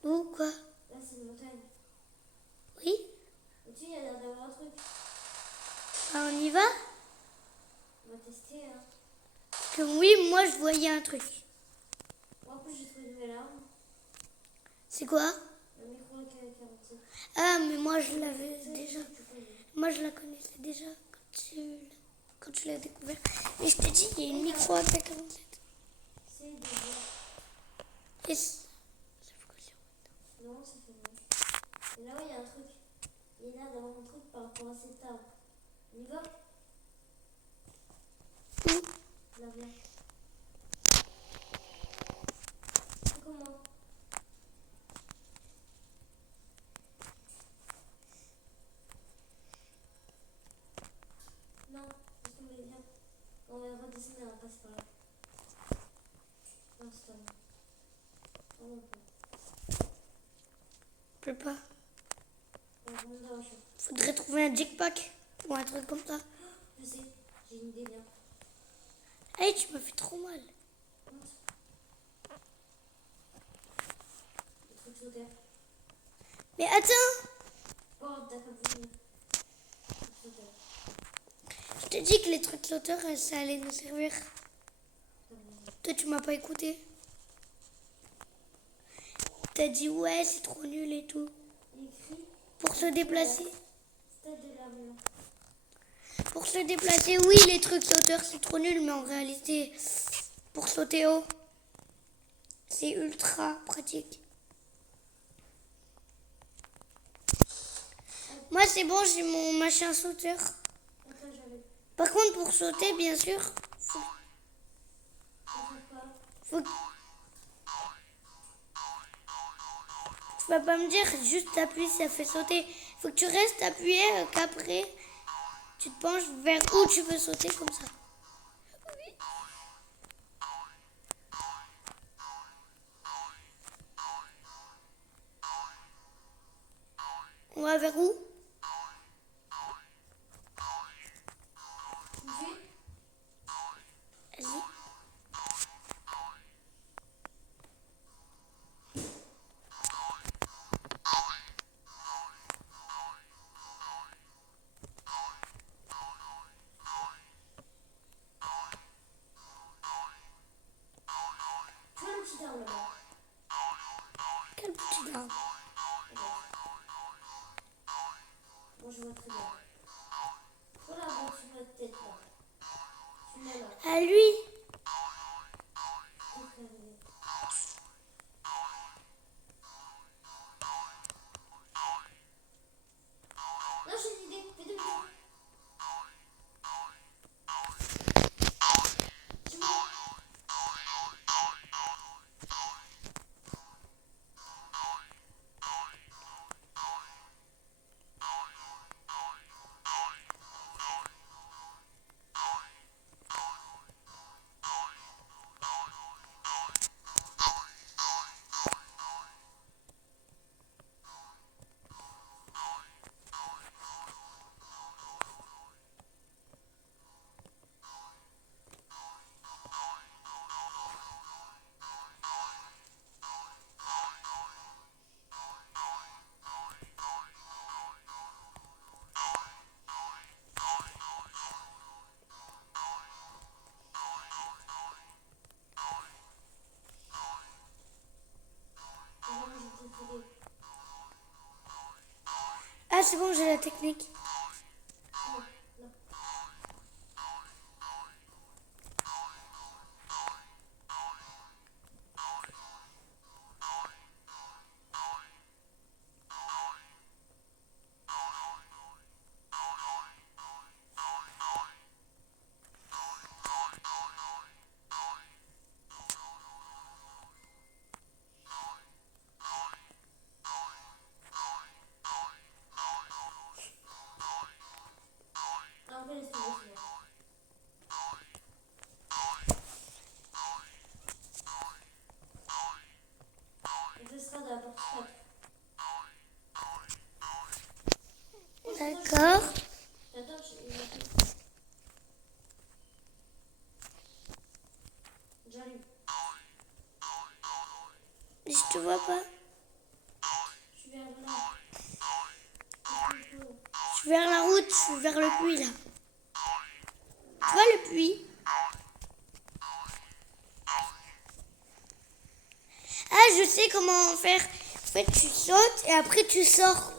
Où quoi? Là, c'est une montagne. Oui? Au-dessus, il y a l'air d'avoir un truc. Ah, on y va? On va tester. Hein. Parce que oui, moi je voyais un truc. Bon, en plus, j'ai trouvé une nouvelle arme. C'est quoi? Le micro AK-47. Ah, mais moi je l'avais déjà. Tu peux le- Moi je la connaissais déjà quand tu l'as découvert. Et je t'ai dit, il y a une micro AK-47. C'est de voir. Et ça fait quoi sur Non, ça fait mal. Et là, il y a un truc. Il y a l'air d'avoir un truc par rapport à cette arme. On y va? Où? Là, viens. C'est comment? Non, laisse tomber, viens. On va redescendre et on passe par là. Non, c'est pas bon. Non, non, Je peux pas. on monte dans la chambre. Faudrait trouver un jetpack ou un truc comme ça. Je sais, j'ai une idée, viens. Hey, tu me fais trop mal. Monte. Le truc sauter. Mais attends, Oh, t'as pas vu. Le truc sauter. je t'ai dit que les trucs sauteurs, ça allait nous servir. T'as vu. Toi, tu m'as pas écouté. T'as dit ouais, c'est trop nul et tout. Il écrit Pour se déplacer. stade de l'armure. Pour se déplacer, oui, les trucs sauteurs, c'est trop nul, mais en réalité, pour sauter haut, c'est ultra pratique. Moi, c'est bon, j'ai mon machin sauteur. Attends, j'avais. Par contre, pour sauter, bien sûr, Ça fait pas. faut... Tu vas pas me dire, juste t'appuies, ça fait sauter. Faut que tu restes appuyé, qu'après, tu te penches vers où tu veux sauter comme ça. On va vers où? Vas-y. Tu vois le petit arbre là-bas? Quel petit arbre? Moi je vois très bien. Voilà, au-dessus de votre tête là. Celui-là là. À lui. Là j'ai une idée. Fais demi-tour. Tu vois? Ah, c'est bon, j'ai la technique. Après laisse tomber celui-là. Et ce sera de la partie 4. D'accord. J'adore, j'allume. Mais je te vois pas. Je suis vers là. Je suis vers la route, je suis vers le puits là. Tu vois le puits? Ah, je sais comment faire. En fait, tu sautes et après tu sors.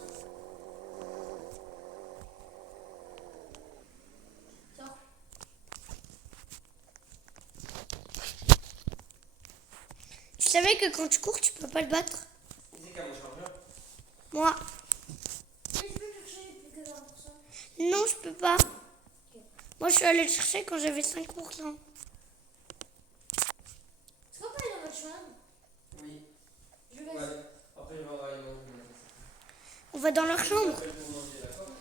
Sors. Tu savais que quand tu cours, tu peux pas le battre? C'est quand mon chargeur? Moi. Mais je peux chercher plus que 20%. Non, je peux pas. Moi, je suis allée le chercher quand j'avais 5%. Est-ce qu'on peut aller dans votre chambre? Oui. Je vais. Ouais. Après, je vais avoir une manger. On va dans leur chambre. Ils appellent pour manger, d'accord?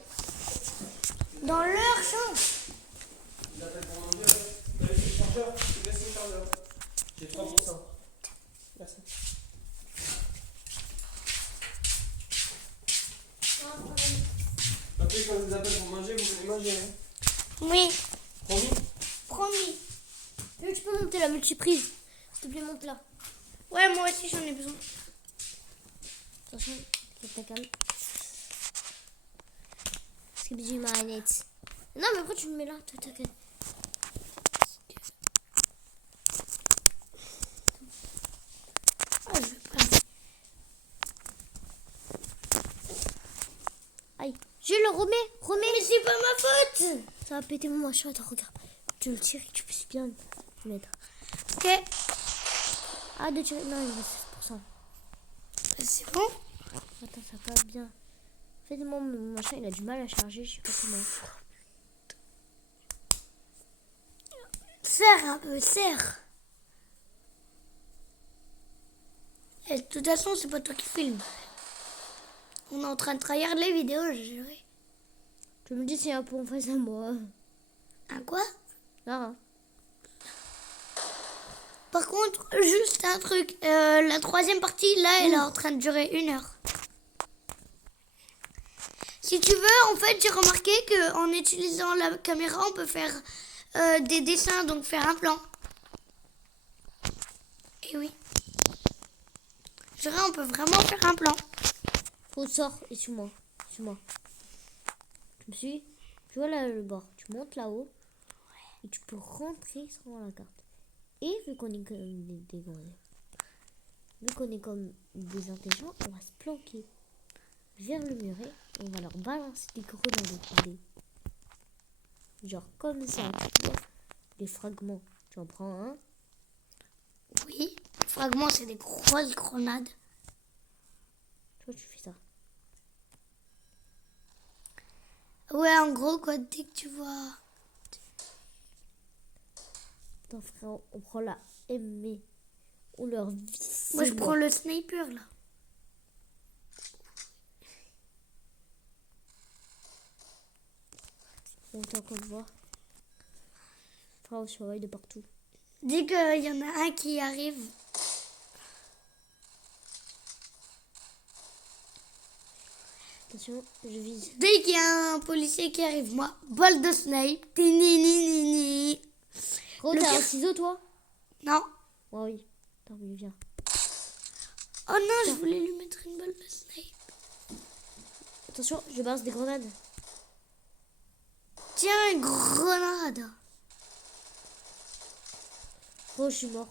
Dans leur chambre. Ils appellent pour manger, ouais. T'as laissé le chargeur? Tu laisses le chargeur. J'ai 3%. Merci. Après, quand je vous appelle pour manger, vous venez manger, hein? Oui, Promis? promis. Tu peux monter la multiprise. S'il te plaît, monte là. Ouais, moi aussi, j'en ai besoin. Attention, c'est ta calme. Parce que j'ai ma manette. Non, mais pourquoi tu me mets là? Toi, t'inquiète. Ah, je vais pas. Aïe. Je le remets. Mais c'est pas ma faute. Ça va péter mon machin. Attends, regarde. Tu le tires et tu peux bien le mettre. Ok, Ah, de tirer. Non, il reste 6%. c'est bon. Attends, ça va bien. En fait, mon machin, il a du mal à charger. Je sais pas comment. Serre un peu, serre. Et de toute façon, c'est pas toi qui filme. On est en train de trahir les vidéos, je jurais. Tu me dis s'il y a un pont face à moi. Un quoi? Ah, Par contre, juste un truc. La troisième partie, là, elle est en train de durer 1 heure. Si tu veux, en fait, j'ai remarqué qu'en utilisant la caméra, on peut faire des dessins, donc faire un plan. Et oui. Je dirais, on peut vraiment faire un plan. faut sort et suis-moi. Suis-moi. Tu me suis? Tu vois là le bord. Tu montes là-haut. Et tu peux rentrer sur la carte. Et vu qu'on est comme vu qu'on est comme des intelligents, on va se planquer vers le muret. On va leur balancer des grenades. Genre comme ça. Tu vois, les fragments. Tu en prends un. Oui. Les fragments, c'est des grosses grenades. Tu vois, tu fais ça. Ouais, en gros, quoi, dès que tu vois... Attends frère, on prend la MV. On leur visse. Moi, je prends le sniper, là. On est en train de voir. Frère, on surveille de partout. Dès qu'il y en a un qui arrive... Attention, je vise. Dès qu'il y a un policier qui arrive, moi, bol de snipe. Tinini. Gros, Le t'as un pire- ciseau toi? Non. Ouais, oui. Attends, mais viens. Oh non, je voulais lui mettre une balle de snipe. Attention, je balance des grenades. Tiens, une grenade. Oh, je suis mort.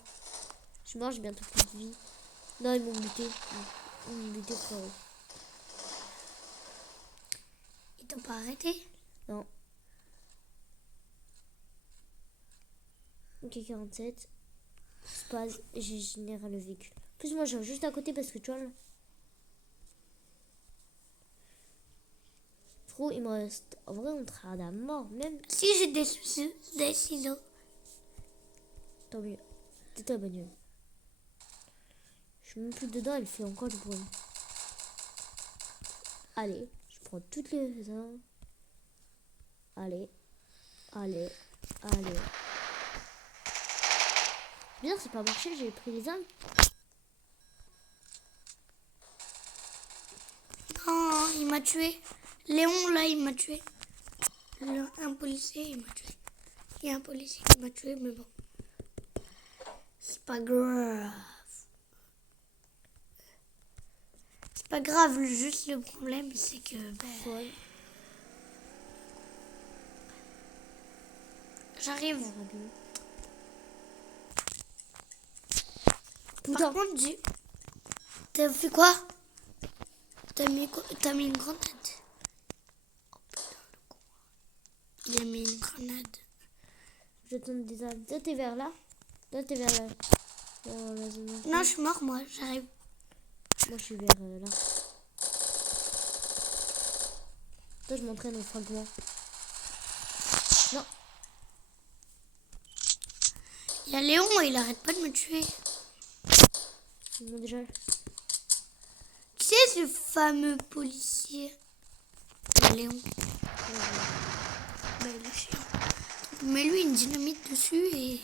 Je suis mort, j'ai bientôt plus de vie. Non, ils m'ont buté. Ils m'ont buté, frérot. Ils t'ont pas arrêté? Non. Ok, 47. Spaz, j'ai généré le véhicule. En plus, moi, j'ai juste à côté parce que tu vois là. Frérot, il me reste. En vrai, on travaille à mort. Même. Si j'ai des ciseaux. Tant mieux. C'est ta bagnole. Je suis même plus dedans, elle fait encore du bruit. Allez, je prends toutes les armes. Allez. Bien, c'est pas marché, j'ai pris les armes. Non, il m'a tué. Léon, là, il m'a tué. Un policier, il m'a tué. Il y a un policier qui m'a tué, mais bon. C'est pas grave. C'est pas grave, juste le problème, c'est que... Ouais. J'arrive. Putain. Par contre, j'ai... T'as fait quoi? T'as mis une grenade. Oh putain, le con. Il a mis une grenade. Je tourne des armes. Toi, t'es vers là. Toi, t'es vers là. La zone. Non, je suis mort, moi. J'arrive. Moi, je suis vers là. Toi, je m'entraîne au fragment. Non. Il y a Léon, il arrête pas de me tuer. Non, déjà. Tu sais, ce fameux policier. Léon. Bah, il est chiant. Mais lui, une dynamite dessus et...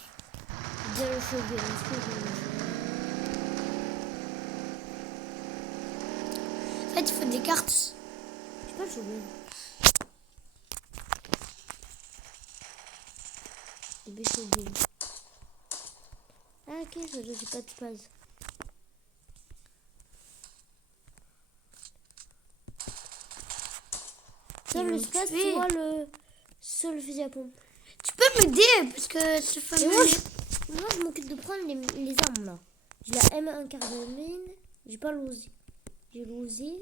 Déjà le chaud. En fait, il faut des cartes. J'ai pas le chaud. Des béchauds. Ah, ok, j'ai pas de phase. Seul le space, tu vois le seul fusil à pompe. Tu peux m'aider parce que ce Et fameux... moi, je m'occupe de prendre les armes là. J'ai la M1 carbamine. J'ai pas l'osé. J'ai l'osé.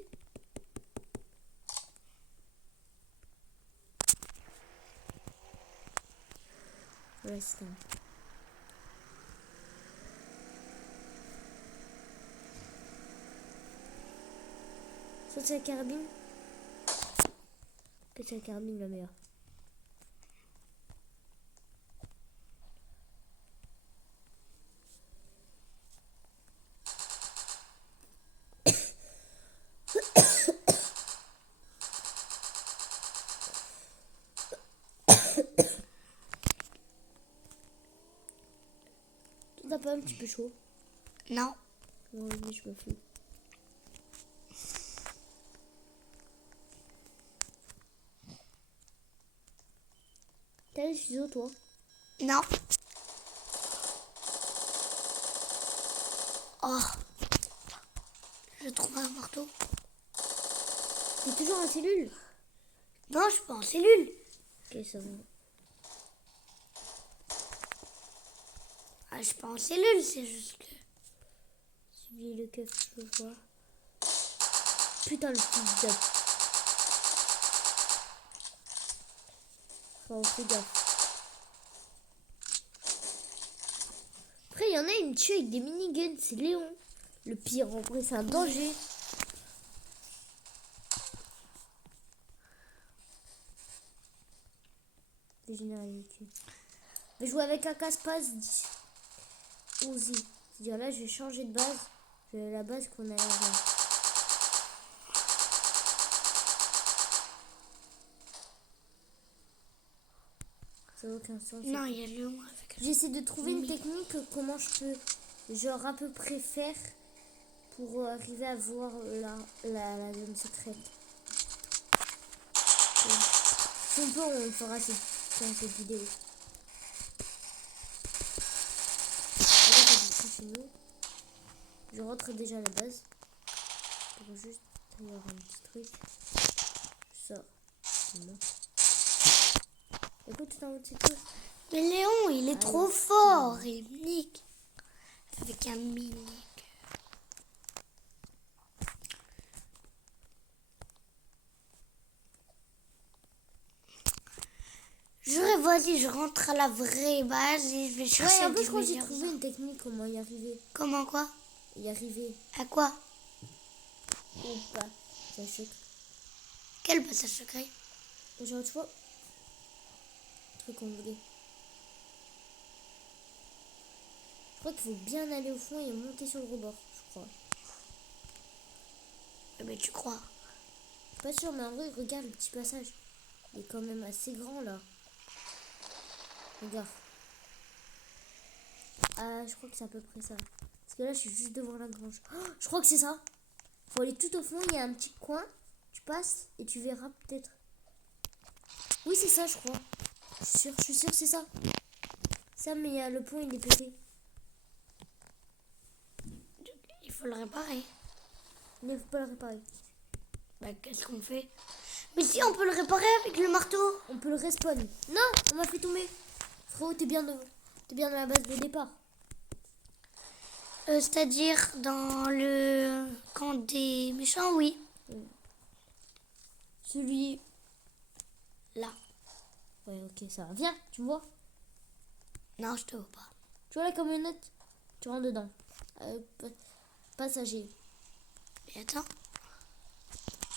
Ouais, c'est un. Ça, c'est la carabine. Que c'est la carabine la meilleure. pas un petit peu chaud? Non. Non, mais je me fous. T'as les ciseaux, toi? Non. Oh. Je trouve un marteau. T'es toujours en cellule? Non, je suis pas en cellule. Ok, ça va. Ah, je suis pas en cellule, c'est juste que... Suivez le keuf, je veux voir. Putain, le fils de... Enfin, fais gaffe. Après, il y en a, il me tue avec des miniguns. C'est Léon. Le pire, en vrai, c'est un danger. Des généralités. Je vais jouer avec un casse-passe. Osé. C'est-à-dire là, je vais changer de base. Je vais à la base qu'on a avant. Ça n'a aucun sens. Non, il y a le lion avec... J'essaie de trouver une technique, comment je peux, genre, à peu près faire pour arriver à voir la zone secrète. Si on peut, on fera cette vidéo. Alors, je suis chez nous. Je rentre déjà à la base. Pour juste avoir un petit truc. Je sors. Je monte. Écoute, tout en haut de cette tour. Mais Léon, il est trop fort. Il me nique. Avec un mini. Vas-y, je rentre à la vraie base et je vais chercher. Ouais, en plus, des je crois que j'ai meilleures trouvé armes. une technique comment y arriver. Comment quoi? Y arriver. À quoi? Ou pas. Ça choque. Quel passage secret? Genre, tu vois. Truc qu'on voulait. Je crois qu'il faut bien aller au fond et monter sur le rebord, je crois. Mais tu crois? Je suis pas sûre, mais en vrai, regarde le petit passage. Il est quand même assez grand là. Regarde. Ah, je crois que c'est à peu près ça. Parce que là, je suis juste devant la grange. Oh, je crois que c'est ça. Faut aller tout au fond, il y a un petit coin. Tu passes et tu verras peut-être. Oui, c'est ça, je crois. Je suis sûre, c'est ça. Ça, mais le pont, il est pété. Il faut le réparer. Il ne faut pas le réparer. Bah, qu'est-ce qu'on fait? Mais si, on peut le réparer avec le marteau. On peut le respawn. Non, on m'a fait tomber. Frérot, t'es bien dans la base de départ. C'est-à-dire dans le camp des méchants, oui. Celui... Là. Ouais, ok, ça va. Viens, tu me vois? Non, je te vois pas. Tu vois la camionnette? Tu rentres dedans. Passager. Mais attends.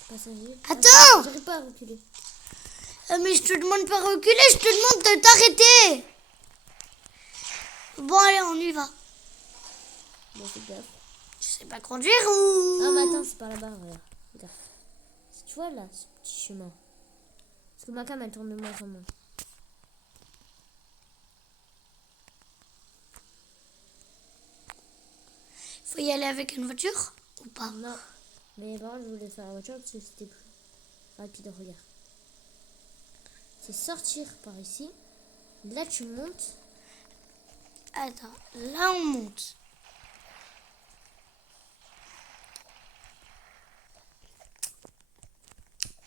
Passager. Attends! J'arrive pas à reculer. Mais je te demande pas de reculer, je te demande de t'arrêter. Bon, allez, on y va. Bon, fais gaffe. Tu sais pas conduire ou... Non, mais attends, c'est par là-bas. Regarde. Tu vois là, ce petit chemin. Parce que ma cam, elle tourne de moins en moins. Faut y aller avec une voiture ou pas? Non. Mais par contre, je voulais faire la voiture parce que c'était plus rapide. Regarde. C'est sortir par ici. Là, tu montes. Attends, là on monte.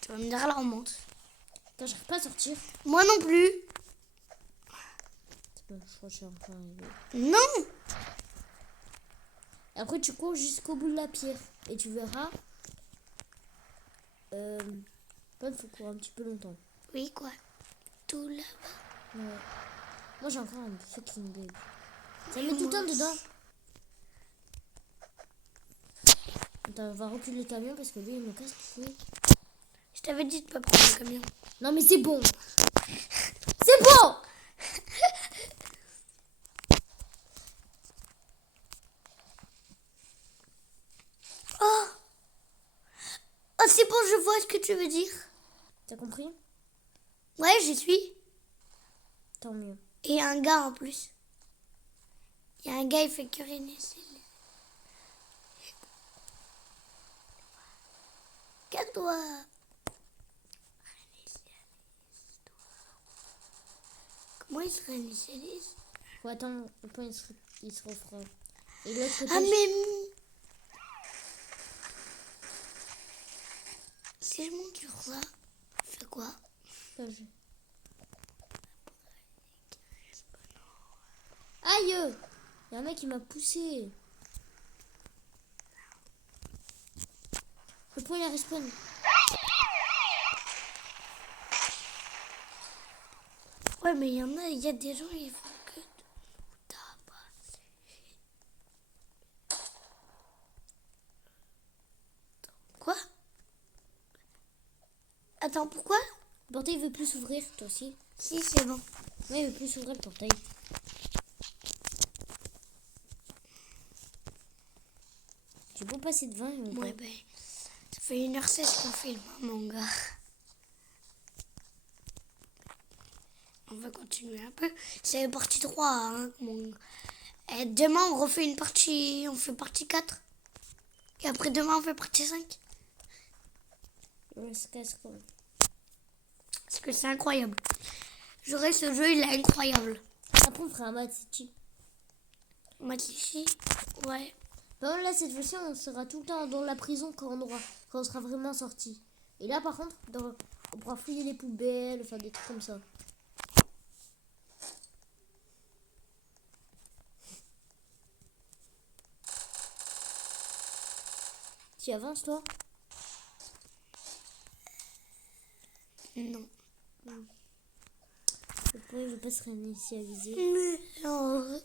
Tu vas me dire là on monte. Attends, j'arrive pas à sortir. Moi non plus. C'est bon, je crois que je suis enfin arrivé. Non. Et après, tu cours jusqu'au bout de la pierre. Et tu verras. Il faut courir un petit peu longtemps. Oui, quoi? Tout là-bas. Ouais. Moi, j'ai encore un fucking bug. Ça met tout le temps dedans. Attends, on va reculer le camion parce que lui, il me casse les couilles. Je t'avais dit de pas prendre le camion. Non, mais c'est bon. C'est bon. Oh! Oh, c'est bon, je vois ce que tu veux dire. T'as compris? Ouais, j'y suis. Tant mieux. Et un gars en plus. Il y a un gars, il fait que réinitialiser. Calme-toi. Comment il se réinitialise? Faut attendre le point il se refera. Et l'autre côté. Ah mais... Si je monte sur ça, je fais quoi? Pas jouer. Aïe! Il y a un mec qui m'a poussé. Le point il a respawn. Ouais mais il y a des gens qui font que... Quoi? Attends, pourquoi? Le portail veut plus s'ouvrir, toi aussi. Si, c'est bon. Ouais, il veut plus s'ouvrir le portail. Tu peux passer de 20 ou Ouais, pas? ben, ça fait 1h16 qu'on filme, hein, mon gars. On va continuer un peu. C'est partie 3, hein, mon gars. Et demain, on refait une partie... On fait partie 4. Et après, demain, on fait partie 5. Ouais, c'est casse-quoi. Parce que c'est incroyable. J'aurais ce jeu, il est incroyable. Après, on fera un match City. Match ici, ouais. Bon, là, cette fois-ci, on sera tout le temps dans la prison quand on sera vraiment sorti. Et là, par contre, on pourra fouiller les poubelles, faire des trucs comme ça. Tu avances, toi? Non. Le point, il veut pas se réinitialiser. Non.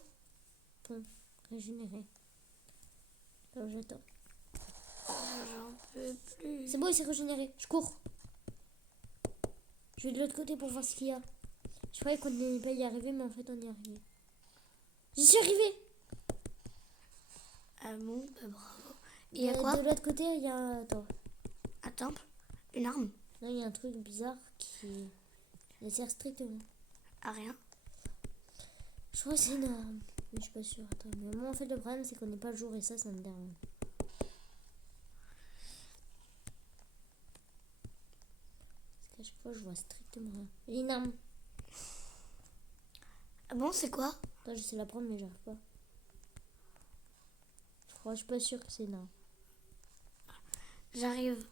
Bon, régénérer. Alors, j'attends. J'en peux plus. C'est bon, il s'est régénéré. Je cours. Je vais de l'autre côté pour voir ce qu'il y a. Je croyais qu'on n'allait pas y arriver, mais en fait, on y est arrivé. J'y suis arrivé. Ah bon, bah bravo. Il y a De quoi? l'autre côté, il y a un... Attends. Un temple? Une arme? Là, il y a un truc bizarre qui ne sert strictement. Ah, rien. Je crois que c'est une arme. Mais je suis pas sûre. Attends, mais moi, en fait, le problème, c'est qu'on n'est pas le jour et ça me dérange. Parce qu'à chaque fois, je vois strictement rien. Il y a une arme. Ah bon, c'est quoi? Attends, j'essaie de la prendre, mais j'arrive pas. Je suis pas sûre que c'est une arme. J'arrive.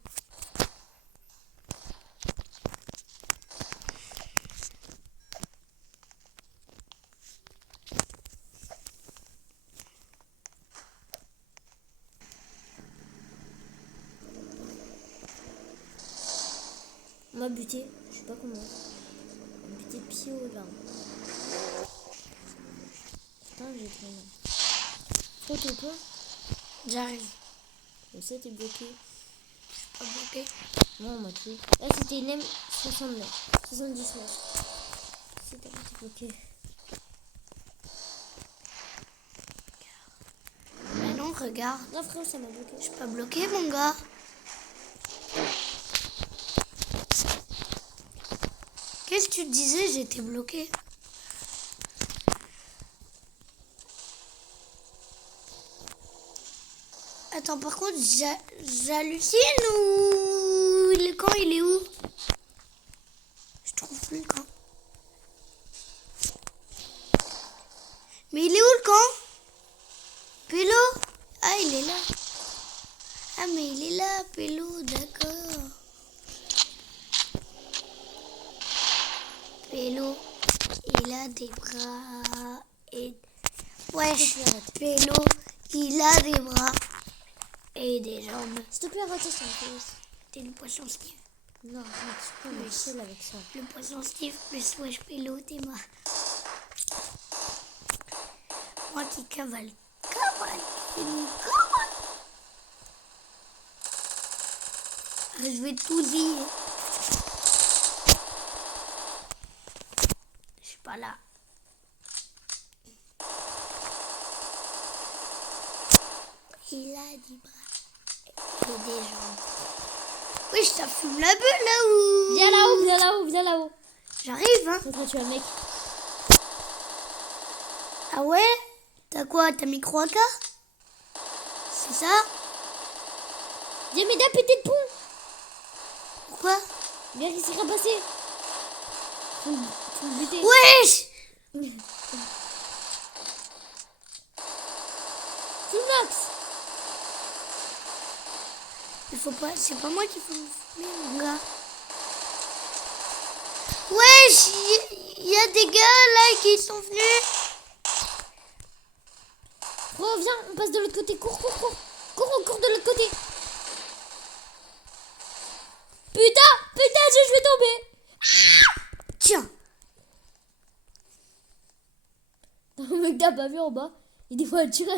On m'a buté, je sais pas comment. On m'a buté pied au larme. Putain, j'ai trop mal. Faut t'es quoi? J'arrive. Le 7 est bloqué. Pas bloqué. Non, on m'a tué. Là, c'était une M69. 79. C'était bloqué. Mais non, regarde. Non, frère, ça m'a bloqué. Je suis pas bloqué, mon gars. Qu'est-ce que tu disais? J'étais bloqué. Attends, par contre, j'hallucine ou le camp, il est où? Je trouve plus le camp. Mais il est où le camp? Pélo? Ah, il est là. Ah, mais il est là, Pélo, d'accord. Pélo, il a des bras et... Wesh, Pélo, il a des bras et des jambes. S'il te plaît, arrête ça, please. T'es le poisson Steve. Non, arrête, je peux me seul avec ça. Le poisson Steve plus wesh Pélo, t'es moi. Moi qui cavale. Cavale, c'est mon cavale. Je vais tout dire. Je suis pas là. Il a des bras et des jambes. Oui, ça fume la bulle là-haut. Viens là-haut, viens là-haut, viens là-haut. J'arrive, hein. Toi, tu as un mec. Ah ouais? T'as quoi? T'as micro AK? C'est ça? Viens m'aider à péter le pont. Pourquoi? Viens, il s'est rabassé. Faut le buter. Wesh! Max. Il faut pas, c'est pas moi qui faut me fumer, mon gars. Wesh! Il y a des gars là qui sont venus. Oh, viens, on passe de l'autre côté. Cours, cours, cours. Cours, on court de l'autre côté. Putain, je vais tomber. Tiens. Le mec, t'as pas vu en bas? Il y a des voitures,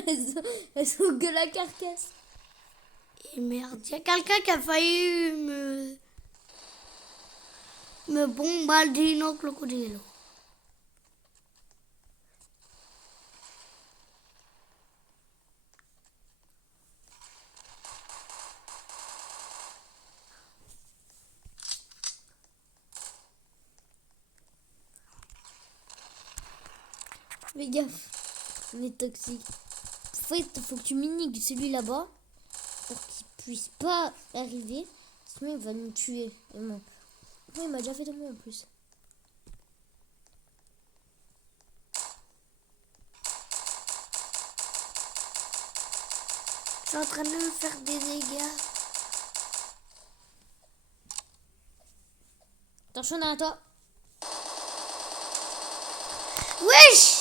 elles sont que la carcasse. Et merde, il y a quelqu'un qui a failli me bombarder un crocodile. Fais gaffe, on est toxique. En fait, faut que tu miniques celui là-bas pour qu'il puisse pas arriver. Sinon, il va nous tuer. Et bon. Oui, il m'a déjà fait tomber en plus. Je suis en train de me faire des dégâts. Attention derrière toi. Wesh!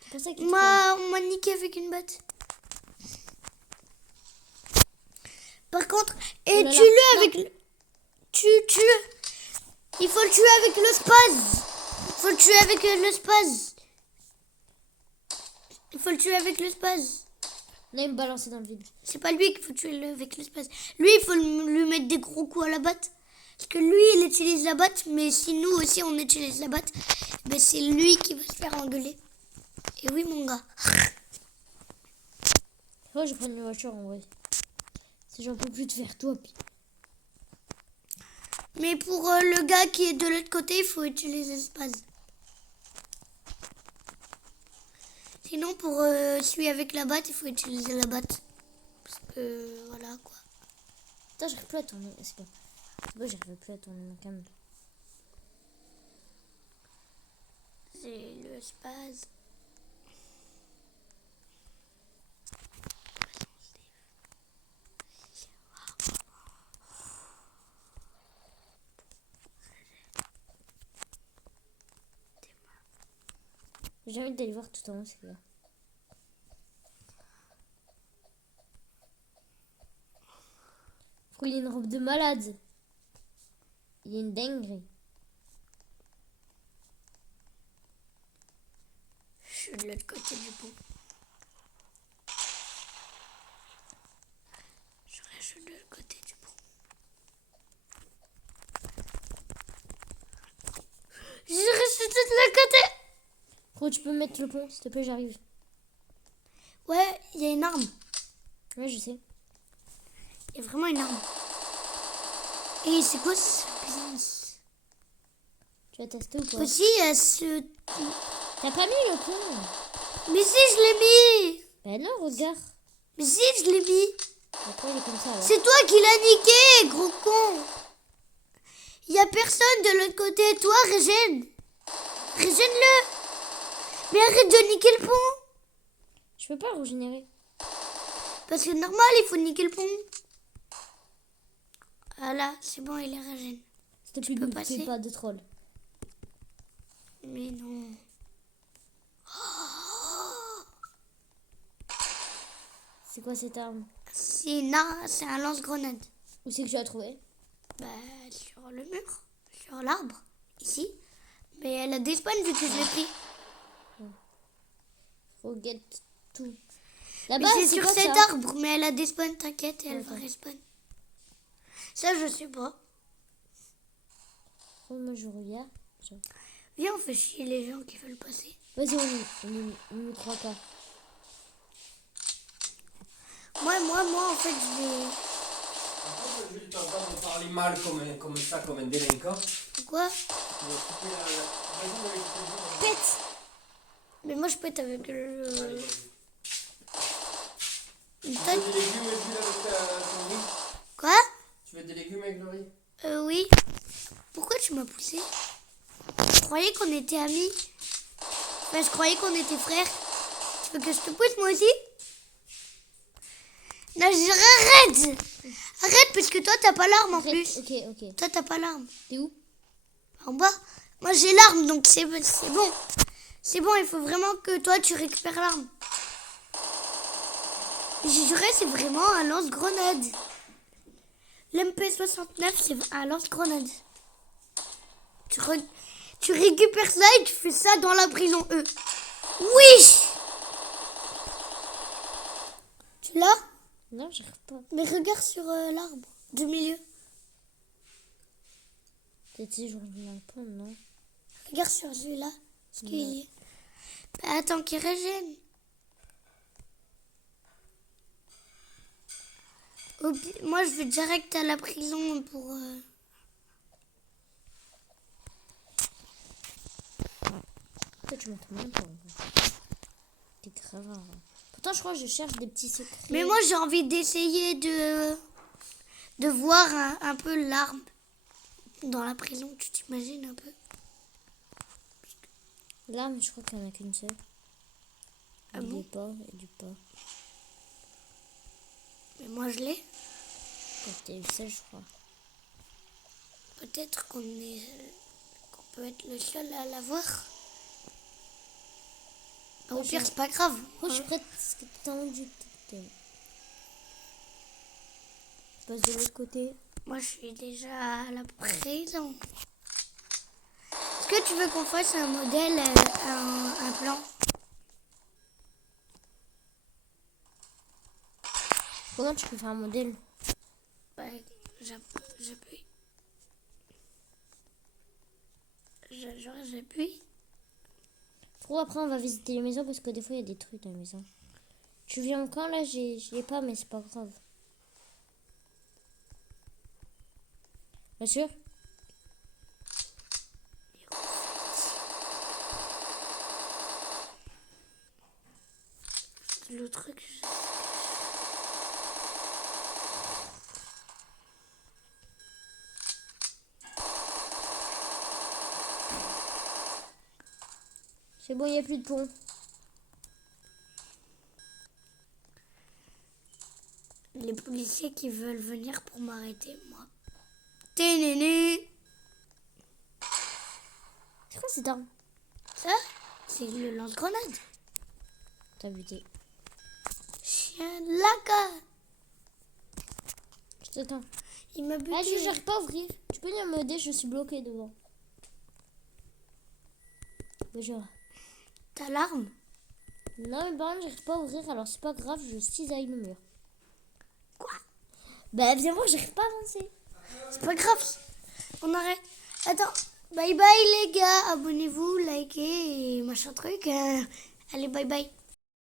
C'est pour ça qu'il On m'a niqué avec une batte. Par contre, et Oh là là. tue-le avec le... Tue-le. Il faut le tuer avec le spaz. Il faut le tuer avec le spaz. Il faut le tuer avec le spaz. Là, il me balancer dans le vide. C'est pas lui qu'il faut tuer avec le spaz. Lui, il faut lui mettre des gros coups à la batte. Parce que lui, il utilise la batte. Mais si nous aussi, on utilise la batte, ben c'est lui qui va se faire engueuler. Et oui, mon gars. Ouais, je vais prendre une voiture en vrai. Si j'en peux plus de faire toi. Puis... Mais pour le gars qui est de l'autre côté, il faut utiliser le spaz. Sinon, pour celui avec la batte, il faut utiliser la batte. Parce que, voilà, quoi. Putain, j'arrive plus à tourner. C'est bon, j'arrive plus à tourner mon câble. C'est le spaz. J'ai envie d'aller voir tout en haut, c'est là. Il y a une robe de malade. Il y a une dinguerie. Je suis de l'autre côté du pont. Je suis de l'autre côté du pont. Je reste de l'autre côté. Gros, tu peux mettre le pont, s'il te plaît, j'arrive. Ouais, il y a une arme. Ouais, je sais. Il y a vraiment une arme. Et c'est quoi ce business? Tu vas tester ou quoi? Aussi, il y a ce... T'as pas mis le pont? Mais si, je l'ai mis. Ben non, regarde. Mais si, je l'ai mis. Pourquoi il est comme ça alors? C'est toi qui l'as niqué, gros con. Il y a personne de l'autre côté. Toi, régène. Régène-le. Mais arrête de niquer le pont. Je peux pas le régénérer. Parce que normal, il faut niquer le pont. Voilà, c'est bon, il est régène. S'il te plaît, peux ne passer. fais pas de troll. Mais non. C'est quoi cette arme? C'est un lance-grenade. Où c'est que tu l'as trouvé? Bah, sur le mur. Sur l'arbre. Ici. Mais elle a des spawns vu que je l'ai pris. Forget tout. Mais Là-bas, c'est c'est sur quoi cet ça? arbre, mais elle a des spawns, t'inquiète, et elle va D'accord. respawn. Ça, je sais pas. Oh, moi, je regarde. Viens, on fait chier les gens qui veulent passer. Vas-y, on ne croit pas. Moi, en fait, je vais... Je vais t'entendre parler mal comme ça, comme un délinquant. Quoi? Tu vas couper la... Vas-y, Pète! Mais moi, je pète avec Allez, le... vas-y. une Tu veux taille. des légumes et puis avec ton riz? Quoi? Tu veux des légumes avec le riz? Oui. Pourquoi tu m'as poussé? Je croyais qu'on était amis. Enfin, je croyais qu'on était frères. Tu veux que je te pousse moi aussi? Non, arrête! Arrête, parce que toi, t'as pas l'arme en plus. Ok, ok. Toi, t'as pas l'arme. T'es où? En bas. Moi, j'ai l'arme, donc c'est bon. C'est bon, il faut vraiment que toi, tu récupères l'arme. J'ai juré, c'est vraiment un lance-grenade. L'MP69, c'est un lance-grenade. Tu récupères ça et tu fais ça dans la prison E. Oui! Tu l'as? Non, j'arrive pas. Mais regarde sur l'arbre du milieu. Peut-être si je reviens pas, non? Regarde sur celui-là. Ce qu'il y est. Bah, attends qu'il régène. Moi, je vais direct à la prison pour... Pourquoi tu m'entends même pas? T'es grave rare. Pourtant, je crois que je cherche des petits secrets. Mais moi, j'ai envie d'essayer de voir un peu l'arme dans la prison. Tu t'imagines un peu? Là, mais je crois qu'il n'y en a qu'une seule. Ah du bon? pas et du pas. Mais moi, je l'ai. Quand t'es le seul, je crois. Peut-être qu'on peut être le seul à l'avoir. Au pire, c'est pas grave. Moi, je suis prête parce que t'as entendu. Je passe de l'autre côté. Moi, je suis déjà à la prison. Est-ce que tu veux qu'on fasse un modèle, un plan? Comment tu peux faire un modèle? Bah, j'appuie. J'appuie. Trop après, on va visiter les maisons parce que des fois, il y a des trucs dans les maisons. Tu viens encore là? Je l'ai pas, mais c'est pas grave. Bien sûr? Le truc. C'est bon, il n'y a plus de pont. Les policiers qui veulent venir pour m'arrêter, moi. T'es néné. C'est quoi cette arme? Ça, c'est le lance-grenade. T'as buté. Chien de la gare. Je t'attends. Il m'a buté. Ah, je n'arrive pas à ouvrir. Tu peux venir m'aider, je suis bloquée devant. Bonjour. T'as l'arme? Non, mais par contre, j'arrive pas à ouvrir, alors c'est pas grave, je cisaille le mur. Quoi? Bah, viens voir, j'arrive pas à avancer. C'est pas grave. On arrête. Attends. Bye bye les gars. Abonnez-vous, likez et machin truc. Allez, bye bye.